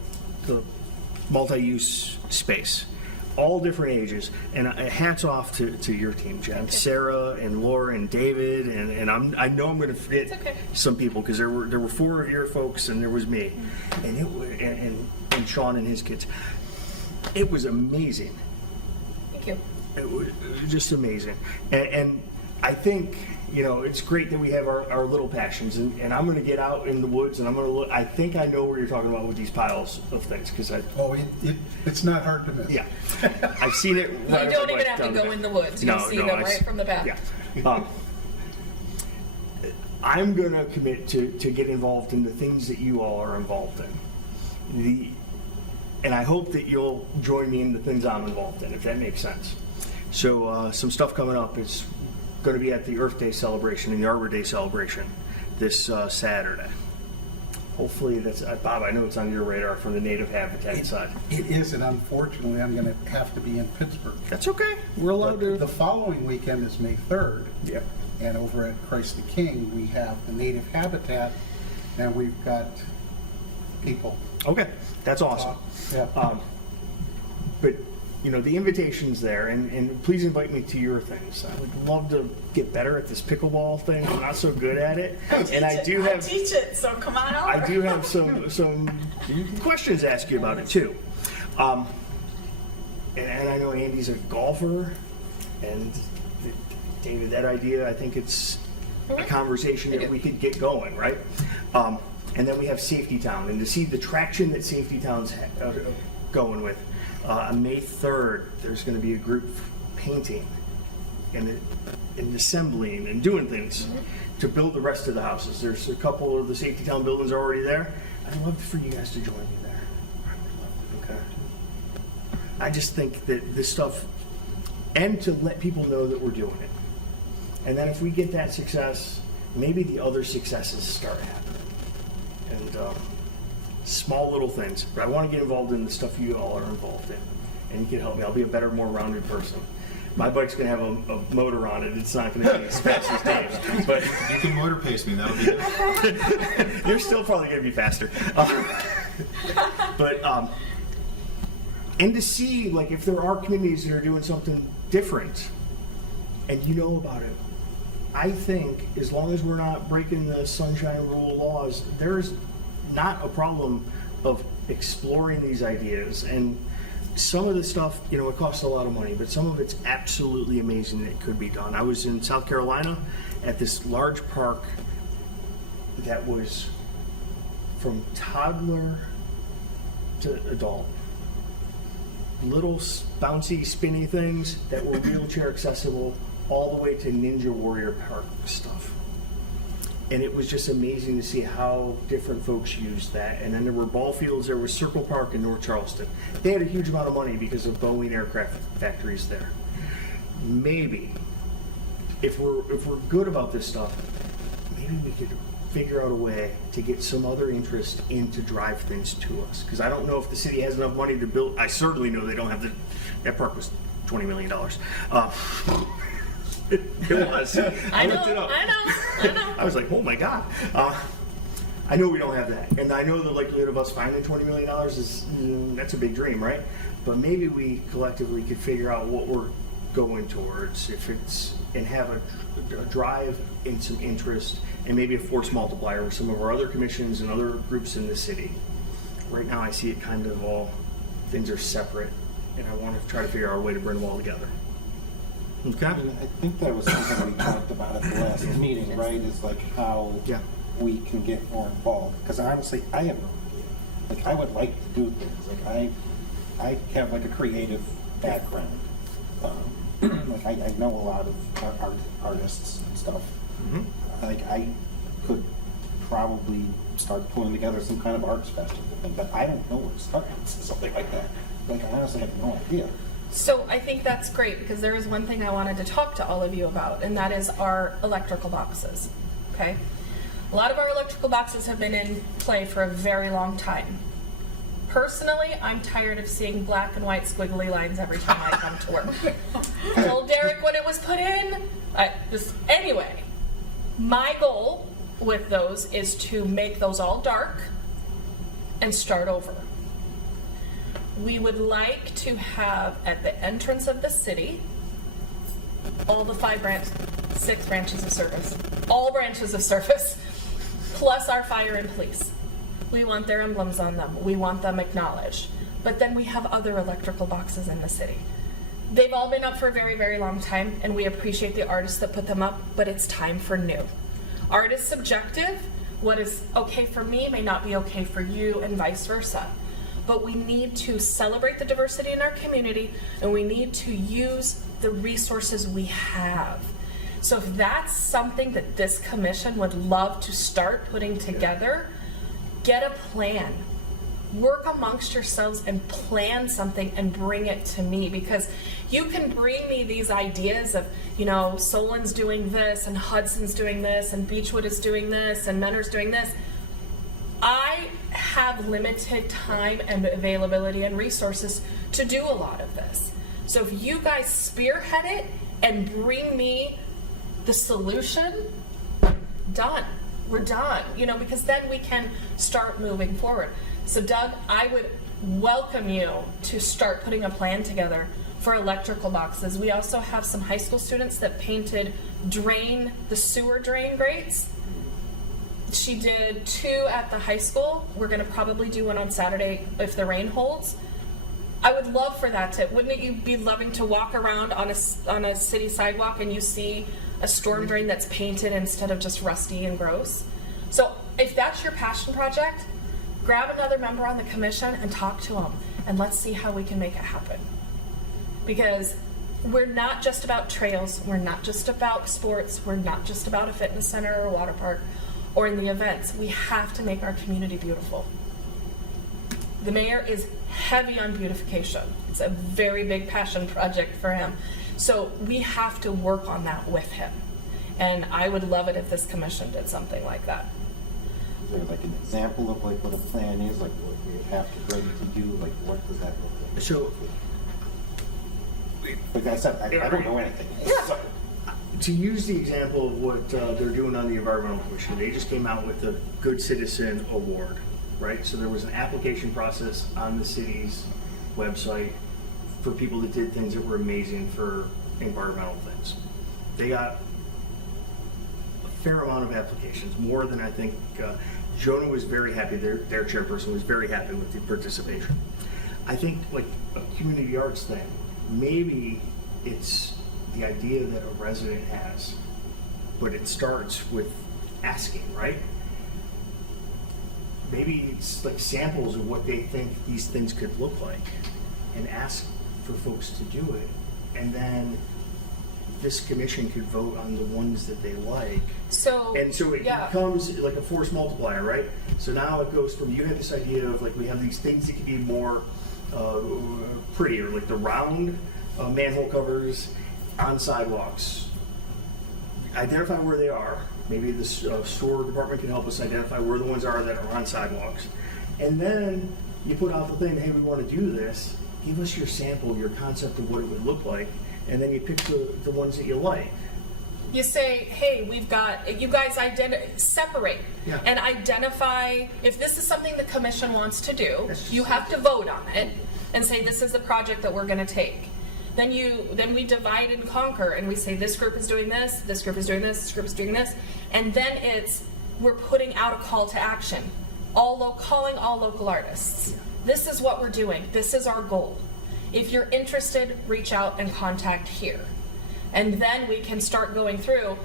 multi-use space. All different ages, and hats off to your team, Jen, Sarah and Laura and David, and I know I'm going to forget okay. some people because there were 4 of your folks and there was me, and and Sean and his kids. It was amazing. Thank you. It was just amazing, and I think it's great that we have our little passions, and I'm going to get out in the woods and I'm going to look. I think I know where you're talking about with these piles of things because It's not hard to miss. yeah, I've seen it. You Right don't up even have to down go there. in the woods. You'll see them right from the back. Yeah. I'm going to commit to get involved in the things that you all are involved in. And I hope that you'll join me in the things I'm involved in, if that makes sense. So some stuff coming up is going to be at the Earth Day celebration and the Arbor Day celebration this Saturday. Hopefully that's, Bob, I know it's on your radar from the native habitat side. It is, and unfortunately, I'm going to have to be in Pittsburgh. That's okay. We're allowed But to. the following weekend is May 3rd. Yeah. And over at Christ the King, we have the native habitat, and we've got people. Okay, that's awesome. Yeah. But the invitation's there, and please invite me to your things. I would love to get better at this pickleball thing. I'm not so good at it, and I teach it, so come on over. I do have some questions to ask you about it too. And I know Andy's a golfer, and David, that idea, I think it's a conversation that we could get going, right? And then we have Safety Town, and to see the traction that Safety Town's going with. On May 3rd, there's going to be a group painting and assembling and doing things to build the rest of the houses. There's a couple of the Safety Town buildings already there. I'd love for you guys to join me there. Okay. I just think that this stuff, and to let people know that we're doing it. And then if we get that success, maybe the other successes start happening. And small little things. But I want to get involved in the stuff you all are involved in. And you can help me. I'll be a better, more rounded person. My bike's going to have a motor on it. It's not going to be as fast as Dave's. But You can motor pace me, that'll be good. you're still probably going to be faster. And to see, like, if there are communities that are doing something different and you know about it, I think as long as we're not breaking the sunshine rule laws, there's not a problem of exploring these ideas. And some of the stuff, it costs a lot of money, but some of it's absolutely amazing that it could be done. I was in South Carolina at this large park that was from toddler to adult. Little bouncy, spinny things that were wheelchair accessible, all the way to Ninja Warrior Park stuff. And it was just amazing to see how different folks used that. And then there were ball fields. There was Circle Park in North Charleston. They had a huge amount of money because of Boeing aircraft factories there. Maybe, if we're good about this stuff, maybe we could figure out a way to get some other interest in to drive things to us. Because I don't know if the city has enough money to build. I certainly know they don't have that park was $20 million. It was. I know, looked it up. I know. I was like, oh my God. I know we don't have that. And I know the likelihood of us finding $20 million is, that's a big dream, right? But maybe we collectively could figure out what we're going towards, and have a drive and some interest, and maybe a force multiplier with some of our other commissions and other groups in the city. Right now I see it kind of all, things are separate, and I want to try to figure out a way to bring them all together. Okay? I think that was something we talked about at the last meeting, right? Is like how Yeah. we can get more involved. Because honestly, I have no idea. Like, I would like to do things. Like, I have like a creative background. Like, I know a lot of artists and stuff. Like, I could probably start pulling together some kind of arts festival thing, but I don't know where to start something like that. Like, I honestly have no idea. So I think that's great, because there is one thing I wanted to talk to all of you about, and that is our electrical boxes, okay? A lot of our electrical boxes have been in play for a very long time. Personally, I'm tired of seeing black and white squiggly lines every time I come to work. I told Derek when it was put in. Anyway, my goal with those is to make those all dark and start over. We would like to have at the entrance of the city all the 6 branches of service, all branches of service, plus our fire and police. We want their emblems on them. We want them acknowledged. But then we have other electrical boxes in the city. They've all been up for a very, very long time, and we appreciate the artists that put them up, but it's time for new. Art is subjective. What is okay for me may not be okay for you, and vice versa. But we need to celebrate the diversity in our community, and we need to use the resources we have. So if that's something that this commission would love to start putting together, get a plan. Work amongst yourselves and plan something and bring it to me, because you can bring me these ideas of, Solon's doing this and Hudson's doing this and Beechwood is doing this and Mentor's doing this. I have limited time and availability and resources to do a lot of this. So if you guys spearhead it and bring me the solution, done. We're done, because then we can start moving forward. So Doug, I would welcome you to start putting a plan together for electrical boxes. We also have some high school students that painted the sewer drain grates. She did 2 at the high school. We're gonna probably do one on Saturday if the rain holds. I would love for that to, wouldn't you be loving to walk around on a city sidewalk and you see a storm drain that's painted instead of just rusty and gross? So if that's your passion project, grab another member on the commission and talk to them, and let's see how we can make it happen. Because we're not just about trails, we're not just about sports, we're not just about a fitness center or a water park or in the events. We have to make our community beautiful. The mayor is heavy on beautification. It's a very big passion project for him. So we have to work on that with him. And I would love it if this commission did something like that. Is there like an example of like what a plan is, like what we have to ready to do, like what does that look like? So, Like I said, I don't know anything. So, to use the example of what they're doing on the Environmental Commission, they just came out with the Good Citizen Award, right? So there was an application process on the city's website for people that did things that were amazing for environmental things. They got a fair amount of applications, more than I think. Jonah was very happy, their chairperson was very happy with the participation. I think like a community arts thing, maybe it's the idea that a resident has, but it starts with asking, right? Maybe it's like samples of what they think these things could look like and ask for folks to do it. And then this commission could vote on the ones that they like. So, And so it yeah. becomes like a force multiplier, right? So now it goes from, you had this idea of like, we have these things that could be more prettier, like the round manhole covers on sidewalks. Identify where they are. Maybe the store department can help us identify where the ones are that are on sidewalks. And then you put out the thing, hey, we want to do this. Give us your sample, your concept of what it would look like. And then you pick the ones that you like. You say, hey, we've got, you guys separate Yeah. and identify, if this is something the commission wants to do, That's just- you have to vote on it and say, this is the project that we're gonna take. Then we divide and conquer and we say, this group is doing this group is doing this group is doing this. And then we're putting out a call to action, calling all local artists. This is what we're doing, this is our goal. If you're interested, reach out and contact here. And then we can start going through.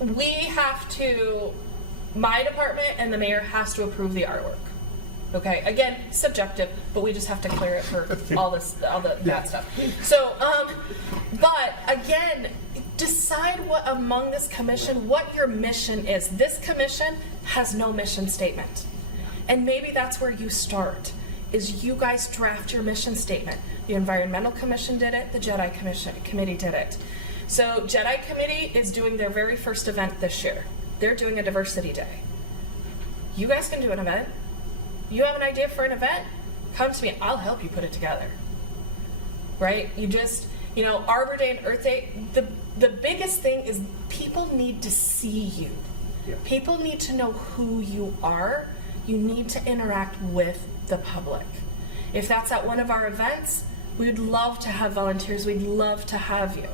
We have to, my department and the mayor has to approve the artwork. Okay, again, subjective, but we just have to clear it for that stuff. So, but again, decide what among this commission, what your mission is. This commission has no mission statement. And maybe that's where you start, is you guys draft your mission statement. The Environmental Commission did it, the Jedi Committee did it. So Jedi Committee is doing their very first event this year. They're doing a diversity day. You guys can do an event. You have an idea for an event? Come to me, I'll help you put it together. Right? Arbor Day and Earth Day, the biggest thing is people need to see you. Yeah. People need to know who you are. You need to interact with the public. If that's at one of our events, we'd love to have volunteers. We'd love to have you.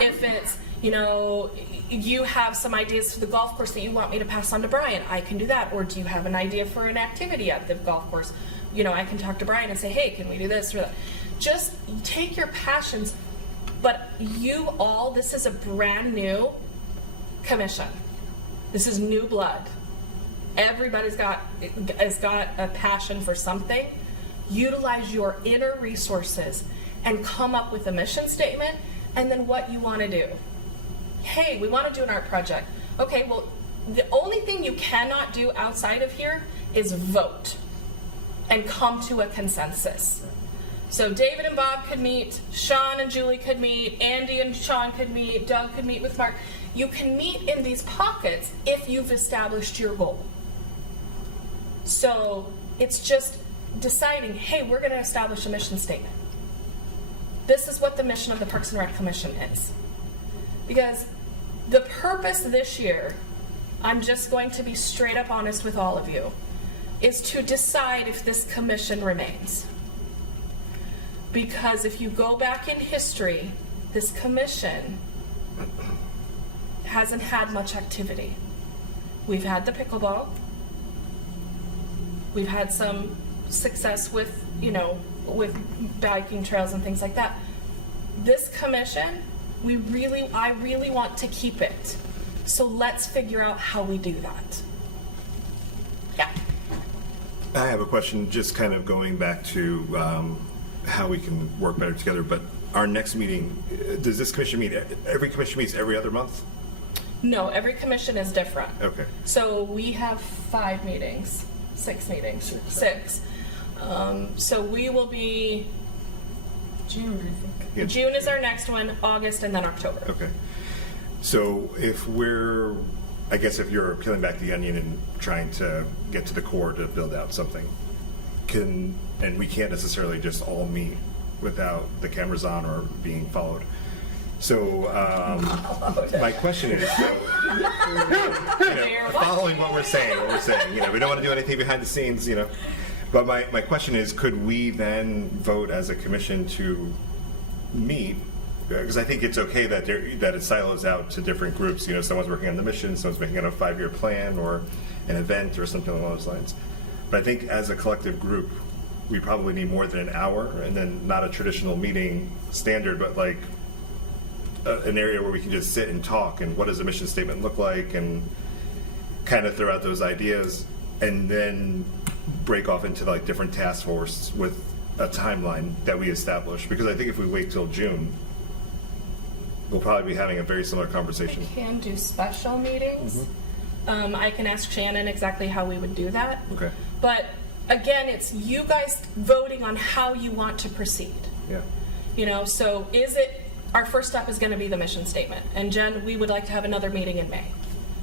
If it's, you have some ideas for the golf course that you want me to pass on to Brian, I can do that. Or do you have an idea for an activity at the golf course? I can talk to Brian and say, hey, can we do this or that? Just take your passions, but this is a brand new commission. This is new blood. Everybody's has got a passion for something. Utilize your inner resources and come up with a mission statement and then what you want to do. Hey, we want to do an art project. Okay, well, the only thing you cannot do outside of here is vote and come to a consensus. So David and Bob could meet, Sean and Julie could meet, Andy and Sean could meet, Doug could meet with Mark. You can meet in these pockets if you've established your goal. So it's just deciding, hey, we're going to establish a mission statement. This is what the mission of the Parks and Rec Commission is. Because the purpose this year, I'm just going to be straight up honest with all of you, is to decide if this commission remains. Because if you go back in history, this commission hasn't had much activity. We've had the pickleball. We've had some success with, with biking trails and things like that. This commission, I really want to keep it. So let's figure out how we do that. Yeah. I have a question, just kind of going back to how we can work better together, but our next meeting, does this commission meet, every commission meets every other month? No, every commission is different. Okay. So we have 5 meetings, 6 meetings, 6. So we will be June, I think. Yeah. June is our next one, August, and then October. Okay. So if you're peeling back the onion and trying to get to the core to build out something, and we can't necessarily just all meet without the cameras on or being followed. So my question is, following what we're saying, we don't want to do anything behind the scenes, But my question is, could we then vote as a commission to meet? Because I think it's okay that it silos out to different groups. Someone's working on the mission, someone's making on a 5-year plan or an event or something along those lines. But I think as a collective group, we probably need more than an hour, and then not a traditional meeting standard, but like an area where we can just sit and talk, and what does a mission statement look like, and kind of throw out those ideas, and then break off into like different task forces with a timeline that we establish. Because I think if we wait till June, we'll probably be having a very similar conversation. We can do special meetings. I can ask Shannon exactly how we would do that. Okay. But again, it's you guys voting on how you want to proceed. Yeah. So our first step is going to be the mission statement. And Jen, we would like to have another meeting in May,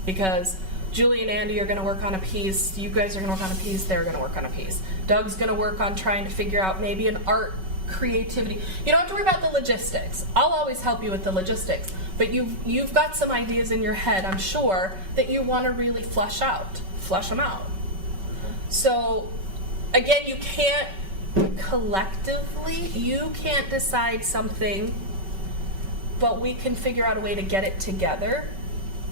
because Julie and Andy are going to work on a piece, you guys are going to work on a piece, they're going to work on a piece. Doug's going to work on trying to figure out maybe an art creativity. You don't have to worry about the logistics. I'll always help you with the logistics. But you've got some ideas in your head, I'm sure, that you want to really flesh them out. So again, you can't decide something, but we can figure out a way to get it together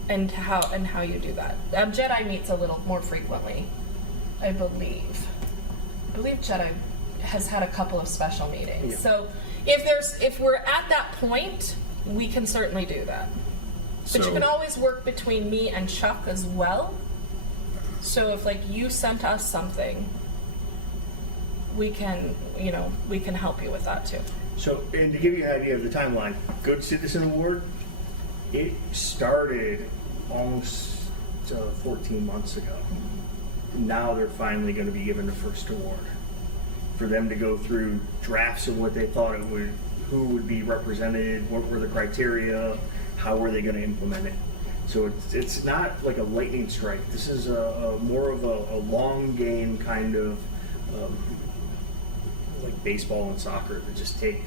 and how you do that. Jedi meets a little more frequently, I believe. Jedi has had a couple of special meetings. Yeah. So if we're at that point, we can certainly do that. But you can always work between me and Chuck as well. So if you sent us something, we can help you with that too. So, and to give you an idea of the timeline, Good Citizen Award, it started almost 14 months ago. Now they're finally going to be given the first award. For them to go through drafts of what they thought who would be represented, what were the criteria, how were they going to implement it. So it's not like a lightning strike. This is more of a long game kind of like baseball and soccer that just take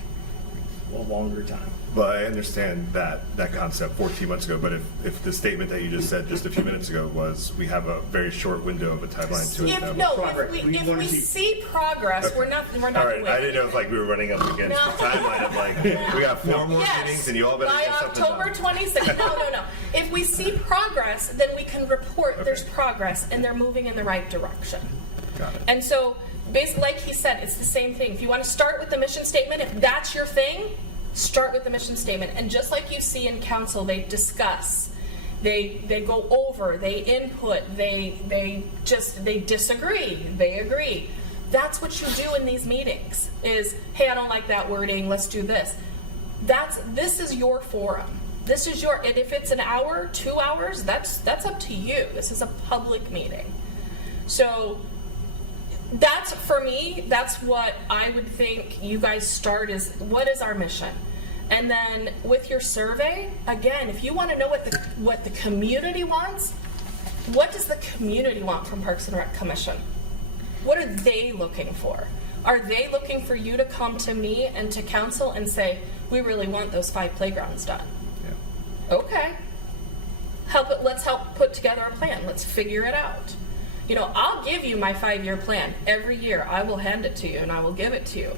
a longer time. But I understand that concept 14 months ago, but if the statement that you just said just a few minutes ago was we have a very short window of a timeline to establish. If we see progress, we're not All right, I didn't know if we were running up against the timeline of we got 4 more meetings and you all better by get something October done. 26th. No. If we see progress, then we can report there's progress and they're moving in the right direction. Got it. And so, basically, like he said, it's the same thing. If you want to start with the mission statement, if that's your thing, start with the mission statement. And just like you see in council, they discuss, they go over, they input, they disagree, they agree. That's what you do in these meetings is, hey, I don't like that wording, let's do this. This is your forum. This is and if it's an hour, 2 hours, that's up to you. This is a public meeting. So that's, for me, that's what I would think you guys start is, what is our mission? And then with your survey, again, if you want to know what the community wants, what does the community want from Parks and Rec Commission? What are they looking for? Are they looking for you to come to me and to council and say, we really want those 5 playgrounds done? Yeah. Okay. Let's help put together a plan. Let's figure it out. You know, I'll give you my 5-year plan. Every year, I will hand it to you and I will give it to you.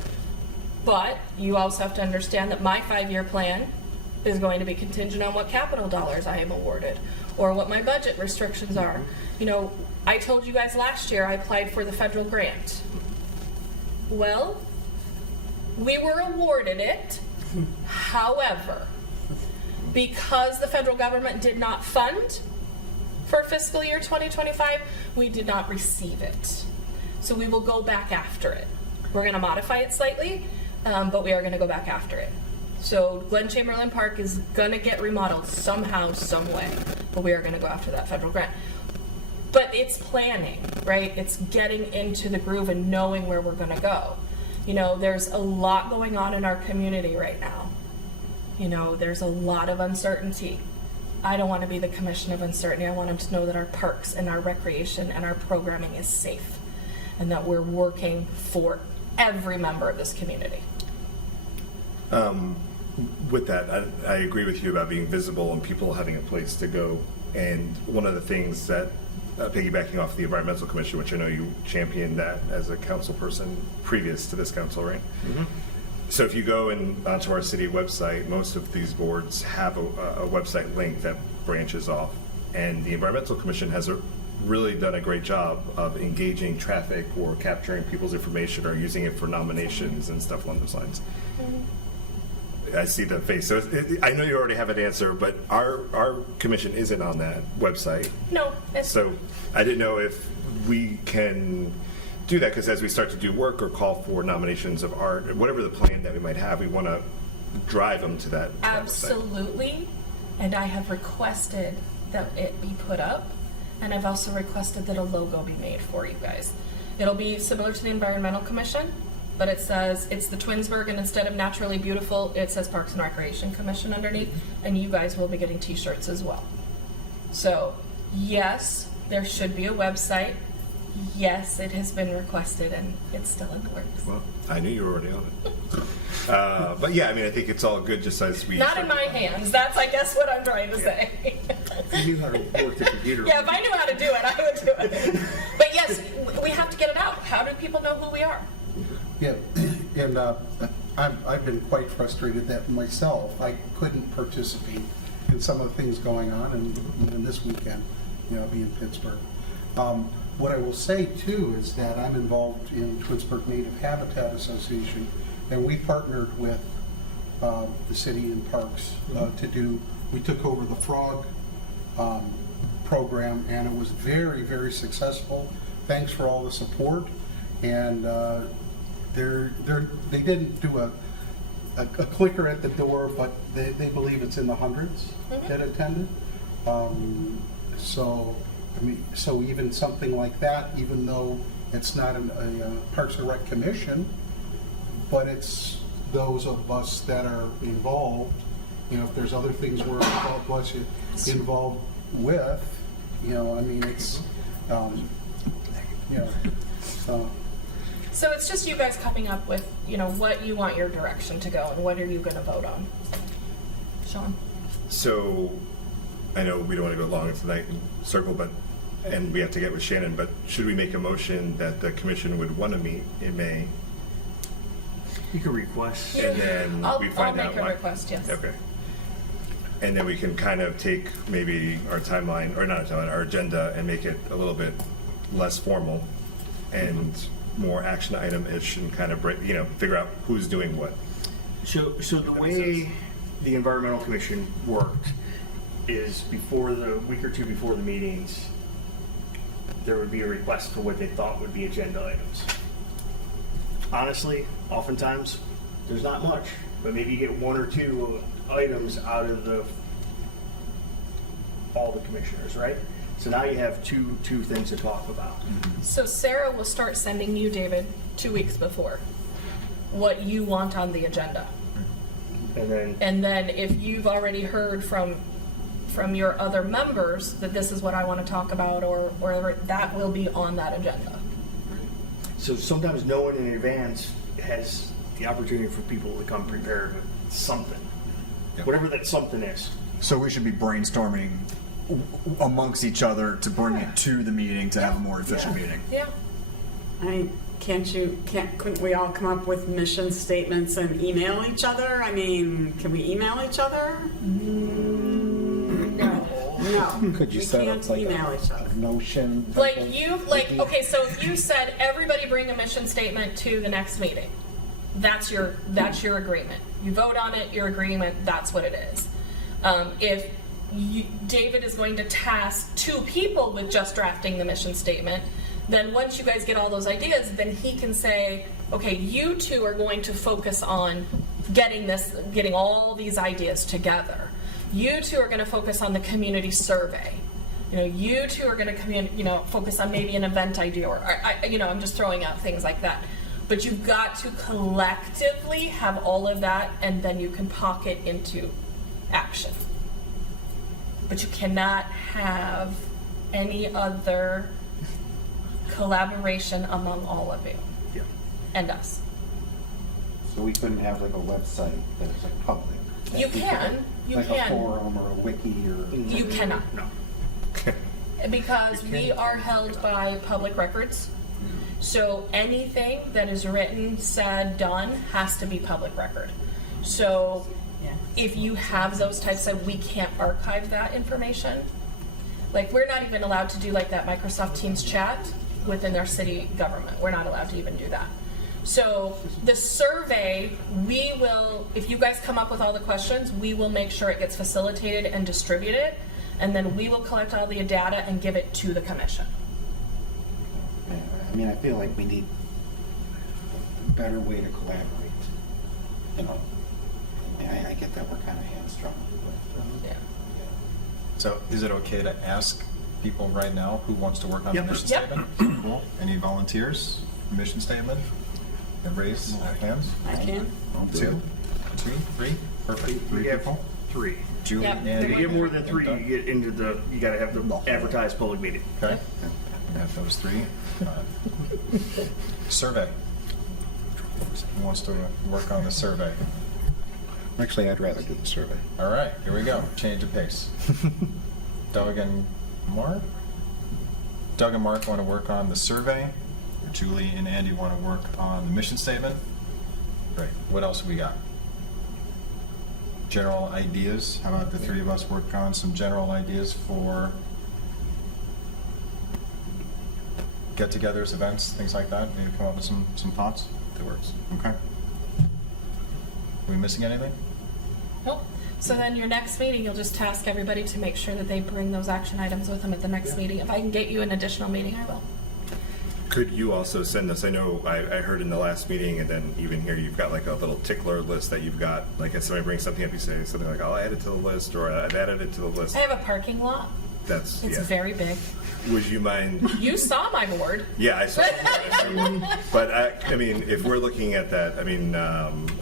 But you also have to understand that my 5-year plan is going to be contingent on what capital dollars I am awarded or what my budget restrictions are. You know, I told you guys last year I applied for the federal grant. Well, we were awarded it. However, because the federal government did not fund for fiscal year 2025, we did not receive it. So we will go back after it. We're going to modify it slightly, but we are going to go back after it. So Glen Chamberlain Park is going to get remodeled somehow, some way, but we are going to go after that federal grant. But it's planning, right? It's getting into the groove and knowing where we're going to go. You know, there's a lot going on in our community right now. You know, there's a lot of uncertainty. I don't want to be the commission of uncertainty. I want them to know that our parks and our recreation and our programming is safe and that we're working for every member of this community. With that, I agree with you about being visible and people having a place to go. And one of the things that, piggybacking off the Environmental Commission, which I know you championed that as a council person previous to this council, right? Mm-hmm. So if you go onto our city website, most of these boards have a website link that branches off. And the Environmental Commission has really done a great job of engaging traffic or capturing people's information or using it for nominations and stuff along those lines. Mm-hmm. I see the face. So I know you already have an answer, but our commission isn't on that website. No. So I didn't know if we can do that, because as we start to do work or call for nominations of art, whatever the plan that we might have, we want to drive them to that. Absolutely. And I have requested that it be put up. And I've also requested that a logo be made for you guys. It'll be similar to the Environmental Commission, but it says it's the Twinsburg, and instead of Naturally Beautiful, it says Parks and Recreation Commission underneath, and you guys will be getting t-shirts as well. So, yes, there should be a website. Yes, it has been requested, and it's still in the works. Well, I knew you were already on it. But yeah, I mean, I think it's all good just as we... Not in my hands. That's, I guess, what I'm trying to say. You knew how to work the computer. Yeah, if I knew how to do it, I would do it. But yes, we have to get it out. How do people know who we are? Yeah, and I've been quite frustrated that myself, I couldn't participate in some of the things going on, and even this weekend, you know, being Pittsburgh. What I will say too is that I'm involved in Twinsburg Native Habitat Association, and we partnered with the city and parks we took over the frog program, and it was very, very successful. Thanks for all the support. And they didn't do a clicker at the door, but they believe it's in the hundreds that attended. So even something like that, even though it's not a Parks and Rec commission, but it's those of us that are involved. You know, if there's other things we're involved with, you know, I mean, it's, you know, So it's just you guys coming up with, you know, what you want your direction to go and what are you going to vote on? Sean? So I know we don't want to go long into the night circle, and we have to get with Shannon, but should we make a motion that the commission would want to meet in May? You can request. And then I'll we find make out a why. request, yes. Okay. And then we can kind of take maybe our timeline, or not our timeline, our agenda, and make it a little bit less formal and more action item-ish, and kind of figure out who's doing what. So the way the Environmental Commission worked is before the week or two before the meetings, there would be a request for what they thought would be agenda items. Honestly, oftentimes, there's not much, but maybe you get one or two items out of all the commissioners, right? So now you have two things to talk about. So Sarah will start sending you, David, 2 weeks before what you want on the agenda. And then if you've already heard from your other members that this is what I want to talk about or whatever, that will be on that agenda. So sometimes no one in advance has the opportunity for people to come prepared with something, Yep. whatever that something is. So we should be brainstorming amongst each other to bring it to the meeting to have a more efficient meeting. Yeah. I mean, couldn't we all come up with mission statements and email each other? I mean, can we email each other? No. Could you We set up can't like email each other. a Notion? Okay, so if you said everybody bring a mission statement to the next meeting, that's your agreement. You vote on it, your agreement, that's what it is. If David is going to task 2 people with just drafting the mission statement, then once you guys get all those ideas, then he can say, okay, you 2 are going to focus on getting all these ideas together. You 2 are going to focus on the community survey. You 2 are going to focus on maybe an event idea, or I'm just throwing out things like that. But you've got to collectively have all of that, and then you can pocket into action. But you cannot have any other collaboration among all of you Yeah. and us. So we couldn't have like a website that's like public? You can. Like a forum or a wiki or? You cannot. No. Because we are held by public records. So anything that is written, said, done has to be public record. So if you have those types of, we can't archive that information. Like, we're not even allowed to do like that Microsoft Teams chat within our city government. We're not allowed to even do that. So the survey, we will, if you guys come up with all the questions, we will make sure it gets facilitated and distributed, and then we will collect all the data and give it to the commission. I mean, I feel like we need a better way to collaborate. I get that we're kind of hamstrung, but. Yeah. So is it okay to ask people right now who wants to work on the Yep. mission Yep. statement? Cool. Any volunteers? Mission statement? And raise hands? I can. 2, 3, perfect. 3 We have people. 3. Julie, Yep. Andy, If you get more than and 3, Doug. you get into you got to have the advertised public meeting. Okay. We have those 3. Survey. Who wants to work on the survey? Actually, I'd rather do the survey. All right, here we go. Change of pace. Doug and Mark? Doug and Mark want to work on the survey. Julie and Andy want to work on the mission statement. Great. What else we got? General ideas. How about the 3 of us work on some general ideas for get-togethers, events, things like that? Maybe come up with some thoughts? That works. Okay. Are we missing anything? Nope. So then your next meeting, you'll just task everybody to make sure that they bring those action items with them at the next meeting. If I can get you an additional meeting, I will. Could you also send us, I know I heard in the last meeting, and then even here, you've got like a little tickler list that you've got, like if somebody brings something up, you say something like, I'll add it to the list, or I've added it to the list. I have a parking lot. That's, It's yeah. very big. Would you mind? You saw my board. Yeah, I saw. But I mean, if we're looking at that, I mean,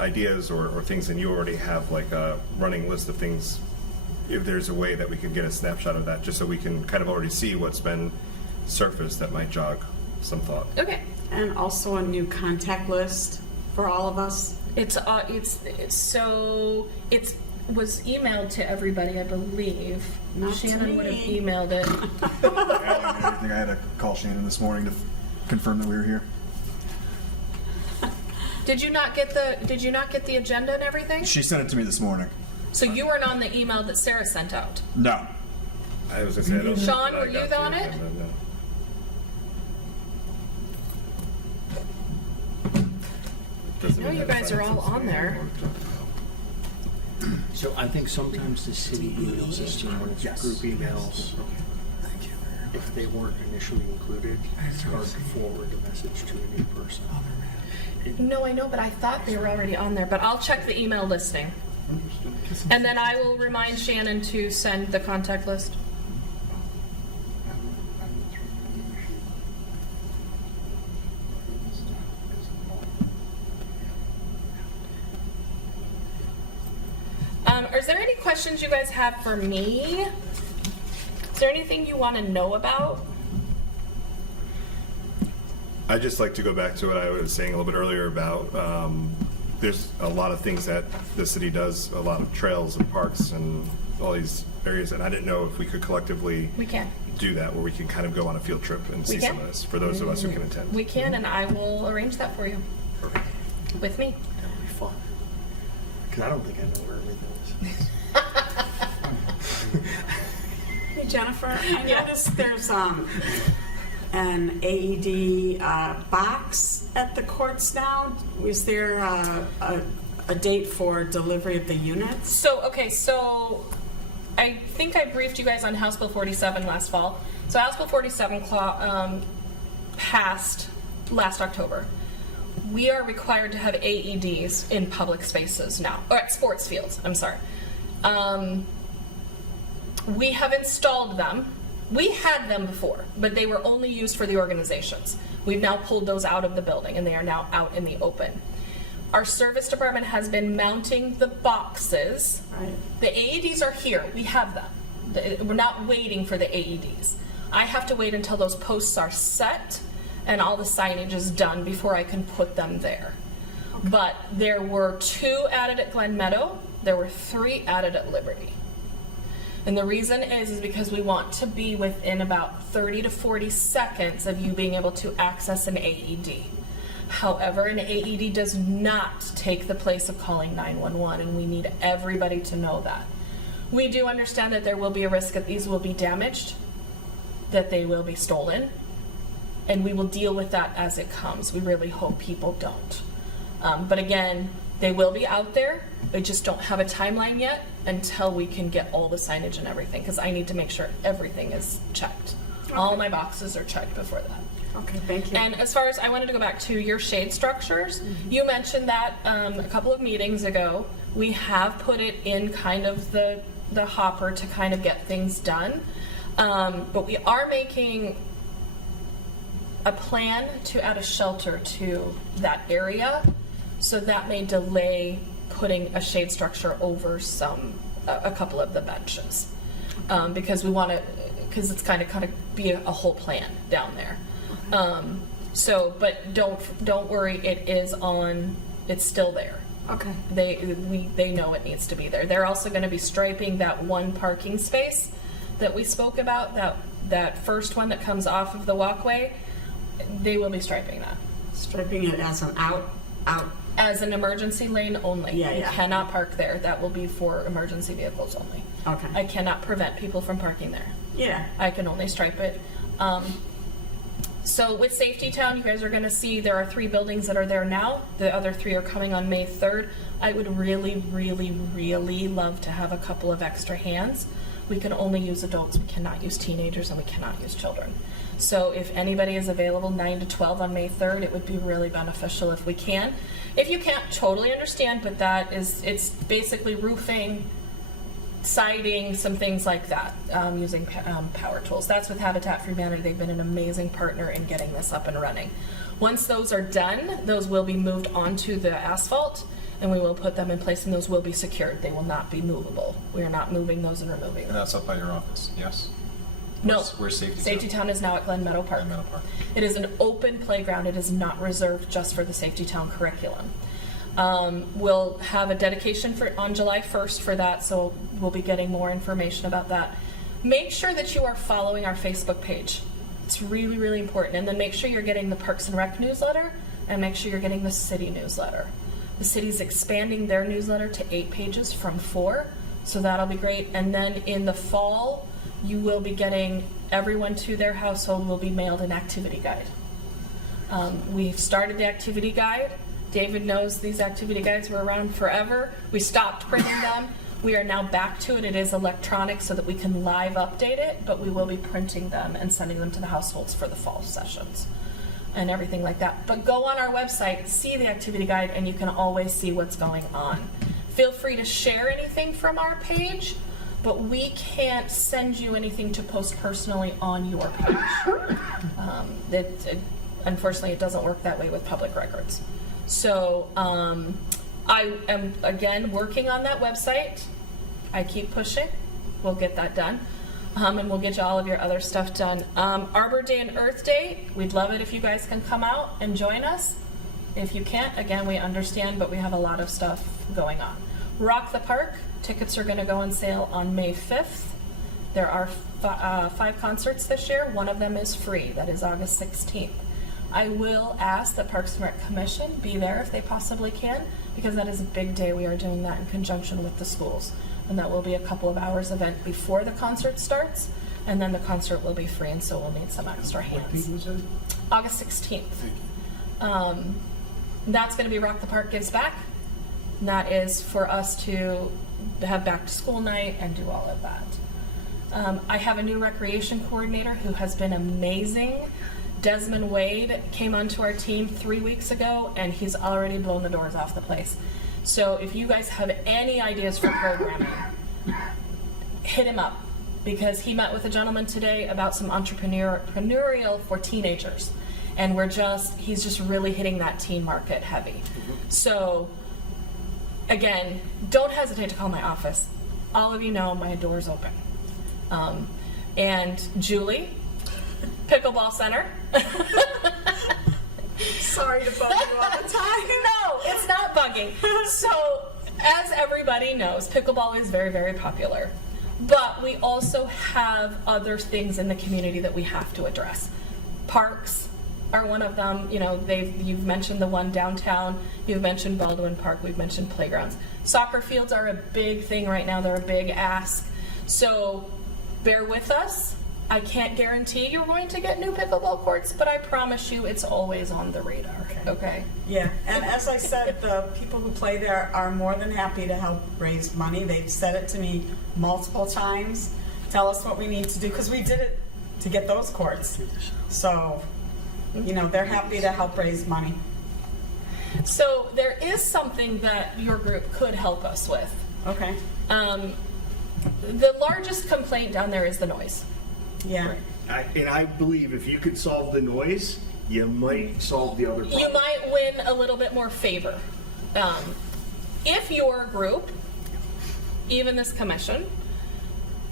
ideas or things, and you already have like a running list of things, if there's a way that we could get a snapshot of that, just so we can kind of already see what's been surfaced, that might jog some thought. Okay. And also a new contact list for all of us. It's was emailed to everybody, I believe. Not to Shannon would have me. emailed it. I think I had to call Shannon this morning to confirm that we were here. Did you not get the agenda and everything? She sent it to me this morning. So you weren't on the email that Sarah sent out. No. I was gonna say, I don't. Sean, think I were you got on the it? agenda, no. Doesn't I know mean you that guys are all silence is on there. being- So I think sometimes the city email system, when it's group emails, if they weren't initially included, it's hard to forward a message to a new person. No, I know, but I thought they were already on there. But I'll check the email listing. And then I will remind Shannon to send the contact list. Is there any questions you guys have for me? Is there anything you want to know about? I'd just like to go back to what I was saying a little bit earlier about there's a lot of things that the city does, a lot of trails and parks and all these areas, and I didn't know if we could collectively We can. do that, where we can kind of go on a field trip and see can. some of this, for those of us who can attend. We can, and I will arrange that for you with me. That'll be fun. Because I don't think I know where everything is. Hey, Jennifer, I Yeah. noticed there's an AED box at the courts now. Was there a date for delivery of the units? So, okay, so I think I briefed you guys on House Bill 47 last fall. So House Bill 47 passed last October. We are required to have AEDs in public spaces now, or at sports fields, I'm sorry. We have installed them. We had them before, but they were only used for the organizations. We've now pulled those out of the building, and they are now out in the open. Our service department has been mounting the boxes. Right. The AEDs are here. We have them. We're not waiting for the AEDs. I have to wait until those posts are set and all the signage is done before I can put them there. But there were 2 added at Glen Meadow. There were 3 added at Liberty. And the reason is because we want to be within about 30 to 40 seconds of you being able to access an AED. However, an AED does not take the place of calling 911, and we need everybody to know that. We do understand that there will be a risk that these will be damaged, that they will be stolen, and we will deal with that as it comes. We really hope people don't. But again, they will be out there. They just don't have a timeline yet until we can get all the signage and everything, because I need to make sure everything is checked. All my boxes are checked before that. Okay, thank you. And as far as, I wanted to go back to your shade structures. You mentioned that a couple of meetings ago. We have put it in kind of the hopper to kind of get things done. But we are making a plan to add a shelter to that area. So that may delay putting a shade structure over a couple of the benches. Because we want to, because it's kind of be a whole plan down there. But don't worry, it's still there. Okay. They know it needs to be there. They're also going to be striping that one parking space that we spoke about, that first one that comes off of the walkway. They will be striping that. Stripping it as an out. As an emergency lane only. Yeah, You yeah. cannot park there. That will be for emergency vehicles only. Okay. I cannot prevent people from parking there. Yeah. I can only stripe it. So with Safety Town, you guys are going to see there are 3 buildings that are there now. The other 3 are coming on May 3rd. I would really, really, really love to have a couple of extra hands. We can only use adults. We cannot use teenagers, and we cannot use children. So if anybody is available 9 to 12 on May 3rd, it would be really beneficial if we can. If you can't, totally understand, but it's basically roofing, siding, some things like that, using power tools. That's with Habitat for Humanity. They've been an amazing partner in getting this up and running. Once those are done, those will be moved onto the asphalt, and we will put them in place, and those will be secured. They will not be movable. We are not moving those and removing And them. that's up by your office, yes? No. Where's Safety Town? Safety Town is now at Glen Meadow Park. Glen Meadow Park. It is an open playground. It is not reserved just for the Safety Town curriculum. We'll have a dedication on July 1st for that, so we'll be getting more information about that. Make sure that you are following our Facebook page. It's really, really important. And then make sure you're getting the Parks and Rec newsletter, and make sure you're getting the city newsletter. The city's expanding their newsletter to 8 pages from 4, so that'll be great. And then in the fall, you will be getting, everyone to their household will be mailed an activity guide. We've started the activity guide. David knows these activity guides were around forever. We stopped printing them. We are now back to it. It is electronic so that we can live update it, but we will be printing them and sending them to the households for the fall sessions and everything like that. But go on our website, see the activity guide, and you can always see what's going on. Feel free to share anything from our page, but we can't send you anything to post personally on your page. Unfortunately, it doesn't work that way with public records. So I am, again, working on that website. I keep pushing. We'll get that done. And we'll get you all of your other stuff done. Arbor Day and Earth Day, we'd love it if you guys can come out and join us. If you can't, again, we understand, but we have a lot of stuff going on. Rock the Park, tickets are gonna go on sale on May 5th. There are 5 concerts this year. One of them is free, that is August 16th. I will ask that Parks and Rec Commission be there if they possibly can, because that is a big day. We are doing that in conjunction with the schools. And that will be a couple of hours event before the concert starts, and then the concert will be free, and so we'll need some extra What date hands. was it? August 16th. Thank you. That's going to be Rock the Park Gives Back. And that is for us to have back to school night and do all of that. I have a new recreation coordinator who has been amazing. Desmond Wade came onto our team 3 weeks ago, and he's already blown the doors off the place. So if you guys have any ideas for programming, hit him up, because he met with a gentleman today about some entrepreneurial for teenagers, and he's just really hitting that teen market heavy. So again, don't hesitate to call my office. All of you know my door's open. And Julie, Pickleball Center. Sorry to bug you all the time. No, it's not bugging. So, as everybody knows, pickleball is very, very popular. But we also have other things in the community that we have to address. Parks are one of them. You know, you've mentioned the one downtown. You've mentioned Baldwin Park. We've mentioned playgrounds. Soccer fields are a big thing right now. They're a big ask. So, bear with us. I can't guarantee you're going to get new pickleball courts, but I promise you it's always on the radar, okay? Yeah, and as I said, the people who play there are more than happy to help raise money. They've said it to me multiple times. Tell us what we need to do, because we did it to get those courts. So, you know, they're happy to help raise money. So there is something that your group could help us with. Okay. The largest complaint down there is the noise. Yeah. And I believe if you could solve the noise, you might solve the other problem. You might win a little bit more favor. If your group, even this commission,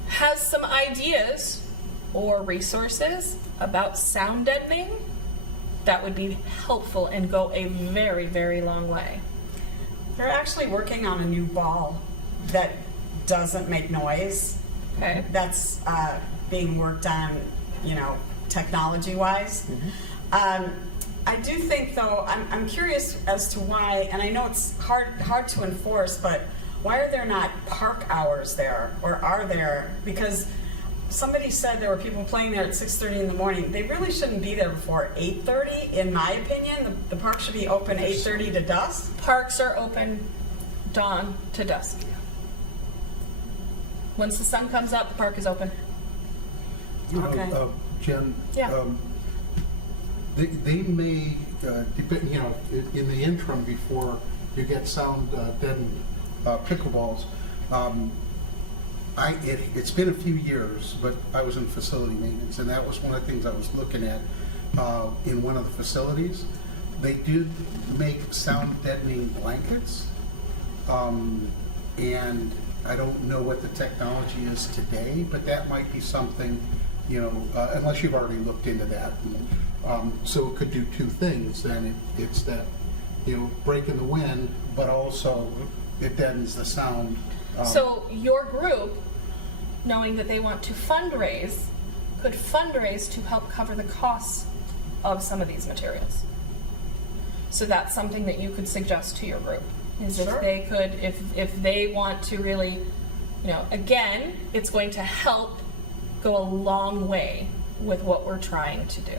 has some ideas or resources about sound deadening, that would be helpful and go a very, very long way. They're actually working on a new ball that doesn't make noise. Okay. That's being worked on, you know, technology-wise. I do think, though, I'm curious as to why, and I know it's hard to enforce, but why are there not park hours there, or are there? Because somebody said there were people playing there at 6:30 in the morning. They really shouldn't be there before 8:30, in my opinion. The park should be open 8:30 to dusk. Parks are open dawn to dusk. Once the sun comes up, the park is open. Okay. Jen? Yeah. They may, depend, you know, in the interim before you get sound deadened pickleballs, it's been a few years, but I was in facility maintenance, and that was one of the things I was looking at in one of the facilities. They did make sound deadening blankets, and I don't know what the technology is today, but that might be something, you know, unless you've already looked into that. So it could do two things, then it's that, you know, break in the wind, but also it deadens the sound. So your group, knowing that they want to fundraise, could fundraise to help cover the costs of some of these materials. So that's something that you could suggest to your group, is if they could, if they want to really, you know, again, it's going to help go a long way with what we're trying to do.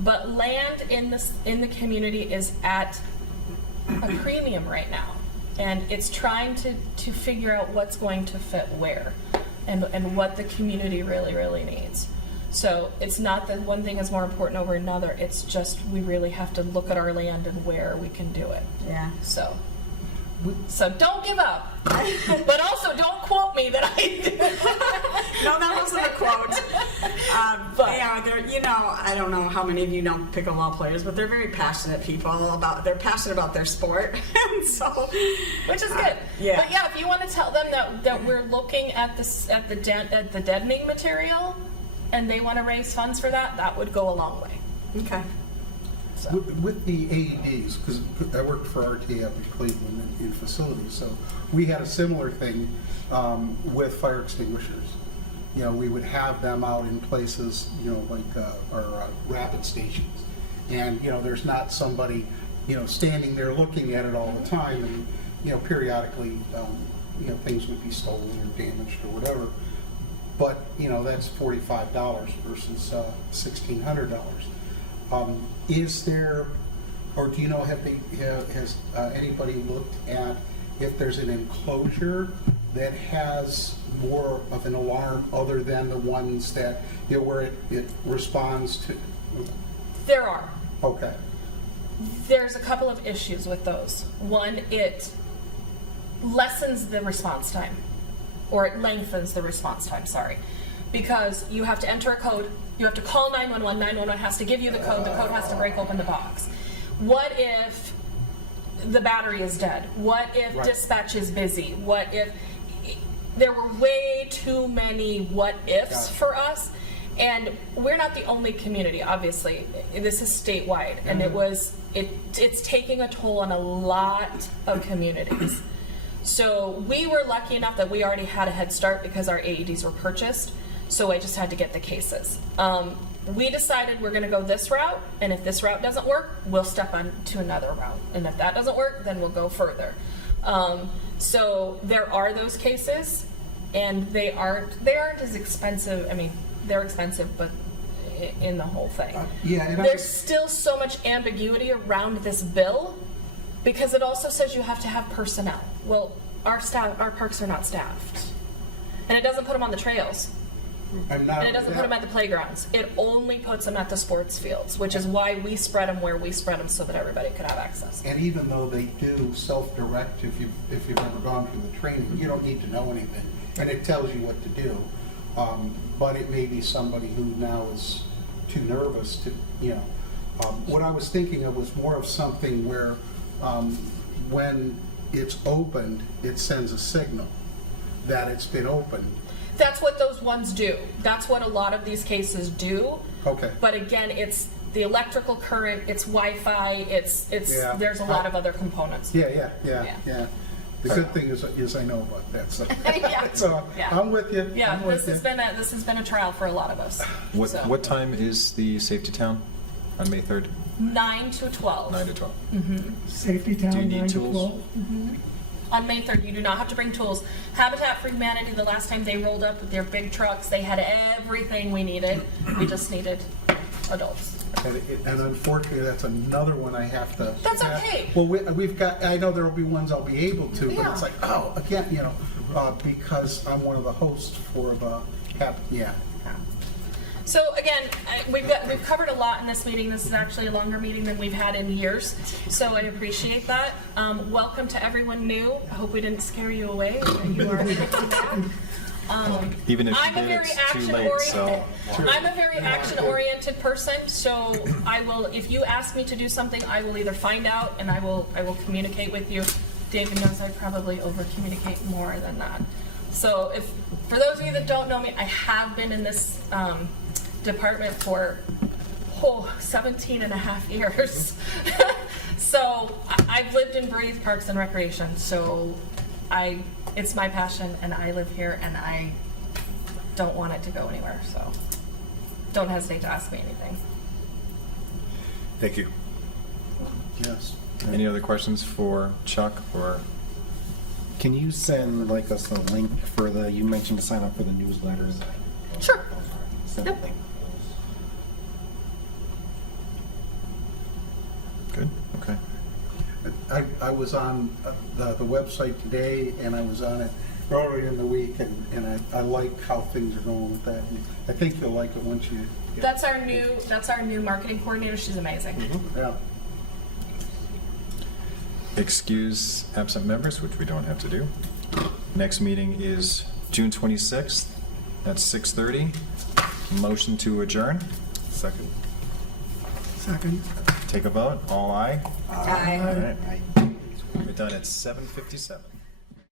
But land in the community is at a premium right now, and it's trying to figure out what's going to fit where, and what the community really, really needs. So it's not that one thing is more important over another, it's just we really have to look at our land and where we can do it. Yeah. So don't give up, but also don't quote me that I did. No, that wasn't a quote. But yeah, they're, you know, I don't know how many of you know pickleball players, but they're very passionate people they're passionate about their sport, and so, Which is good. yeah. But yeah, if you want to tell them that we're looking at the deadening material, and they want to raise funds for that, that would go a long way. Okay. So. With the AEDs, because I worked for RTA up in Cleveland in facilities, so we had a similar thing with fire extinguishers. You know, we would have them out in places, you know, like our rapid stations. And, you know, there's not somebody, you know, standing there looking at it all the time, and, you know, periodically, you know, things would be stolen or damaged or whatever. But, you know, that's $45 versus $1,600. Is there, or do you know, has anybody looked at if there's an enclosure that has more of an alarm other than the ones that, you know, where it responds to? There are. Okay. There's a couple of issues with those. One, it lessens the response time, or it lengthens the response time, sorry. Because you have to enter a code, you have to call 911, 911 has to give you the code has to break open the box. What if the battery is dead? What if Right. dispatch is busy? What if, there were way too many what ifs Got it. for us, and we're not the only community, obviously. This is statewide, and it's taking a toll on a lot of communities. So we were lucky enough that we already had a head start because our AEDs were purchased, so I just had to get the cases. We decided we're going to go this route, and if this route doesn't work, we'll step on to another route. And if that doesn't work, then we'll go further. So there are those cases, and they aren't as expensive. I mean, they're expensive, but in the whole thing. Yeah, and There's still so much ambiguity around this bill because it also says you have to have personnel. Well, our parks are not staffed. And it doesn't put them on the trails. I'm not. And it doesn't put them at the playgrounds. It only puts them at the sports fields, which is why we spread them where we spread them so that everybody could have access. And even though they do self-direct, if you've ever gone through the training, you don't need to know anything, and it tells you what to do. But it may be somebody who now is too nervous to, you know. What I was thinking of was more of something where when it's opened, it sends a signal that it's been opened. That's what those ones do. That's what a lot of these cases do. Okay. But again, it's the electrical current, it's Wi-Fi, Yeah. there's a lot of other components. Yeah. Yeah. The good thing is I know about that. So, Yeah. so Yeah. I'm with you. Yeah, I'm with this has been a trial for a lot of us. So, What time is the Safety Town on May 3rd? 9 to 12. 9 to 12. Safety Do you Town, need 9 to tools? 12. On May 3rd, you do not have to bring tools. Habitat for Humanity, the last time they rolled up with their big trucks, they had everything we needed. We just needed adults. And unfortunately, that's another one I have to. That's okay. Well, we've got. I know there will be ones I'll be able to, but Yeah. it's like, oh, again, you know, because I'm one of the hosts for the. Yeah. So again, we've covered a lot in this meeting. This is actually a longer meeting than we've had in years, so I appreciate that. Welcome to everyone new. I hope we didn't scare you away. You are welcome back. Even if you I'm a did, very it's too late, so. I'm a very action-oriented person, so I will. If you ask me to do something, I will either find out and I will communicate with you. David knows I probably over-communicate more than that. So if for those of you that don't know me, I have been in this department for 17 and a half years. So I've lived and breathed Parks and Recreation. So it's my passion, and I live here, and I don't want it to go anywhere. So don't hesitate to ask me anything. Thank you. Yes. Any other questions for Chuck or? Can you send like us a link for you mentioned to sign up for the newsletters? Sure. Send Yep. a link. Good, okay. I was on the website today, and I was on it earlier in the week, and I like how things are going with that. And I think you'll like it once you. That's our new marketing coordinator. She's amazing. Yeah. Excuse absent members, which we don't have to do. Next meeting is June 26th at 6:30. Motion to adjourn. Second. Second. Take a vote. All aye. Aye. All right. We're done at 7:57.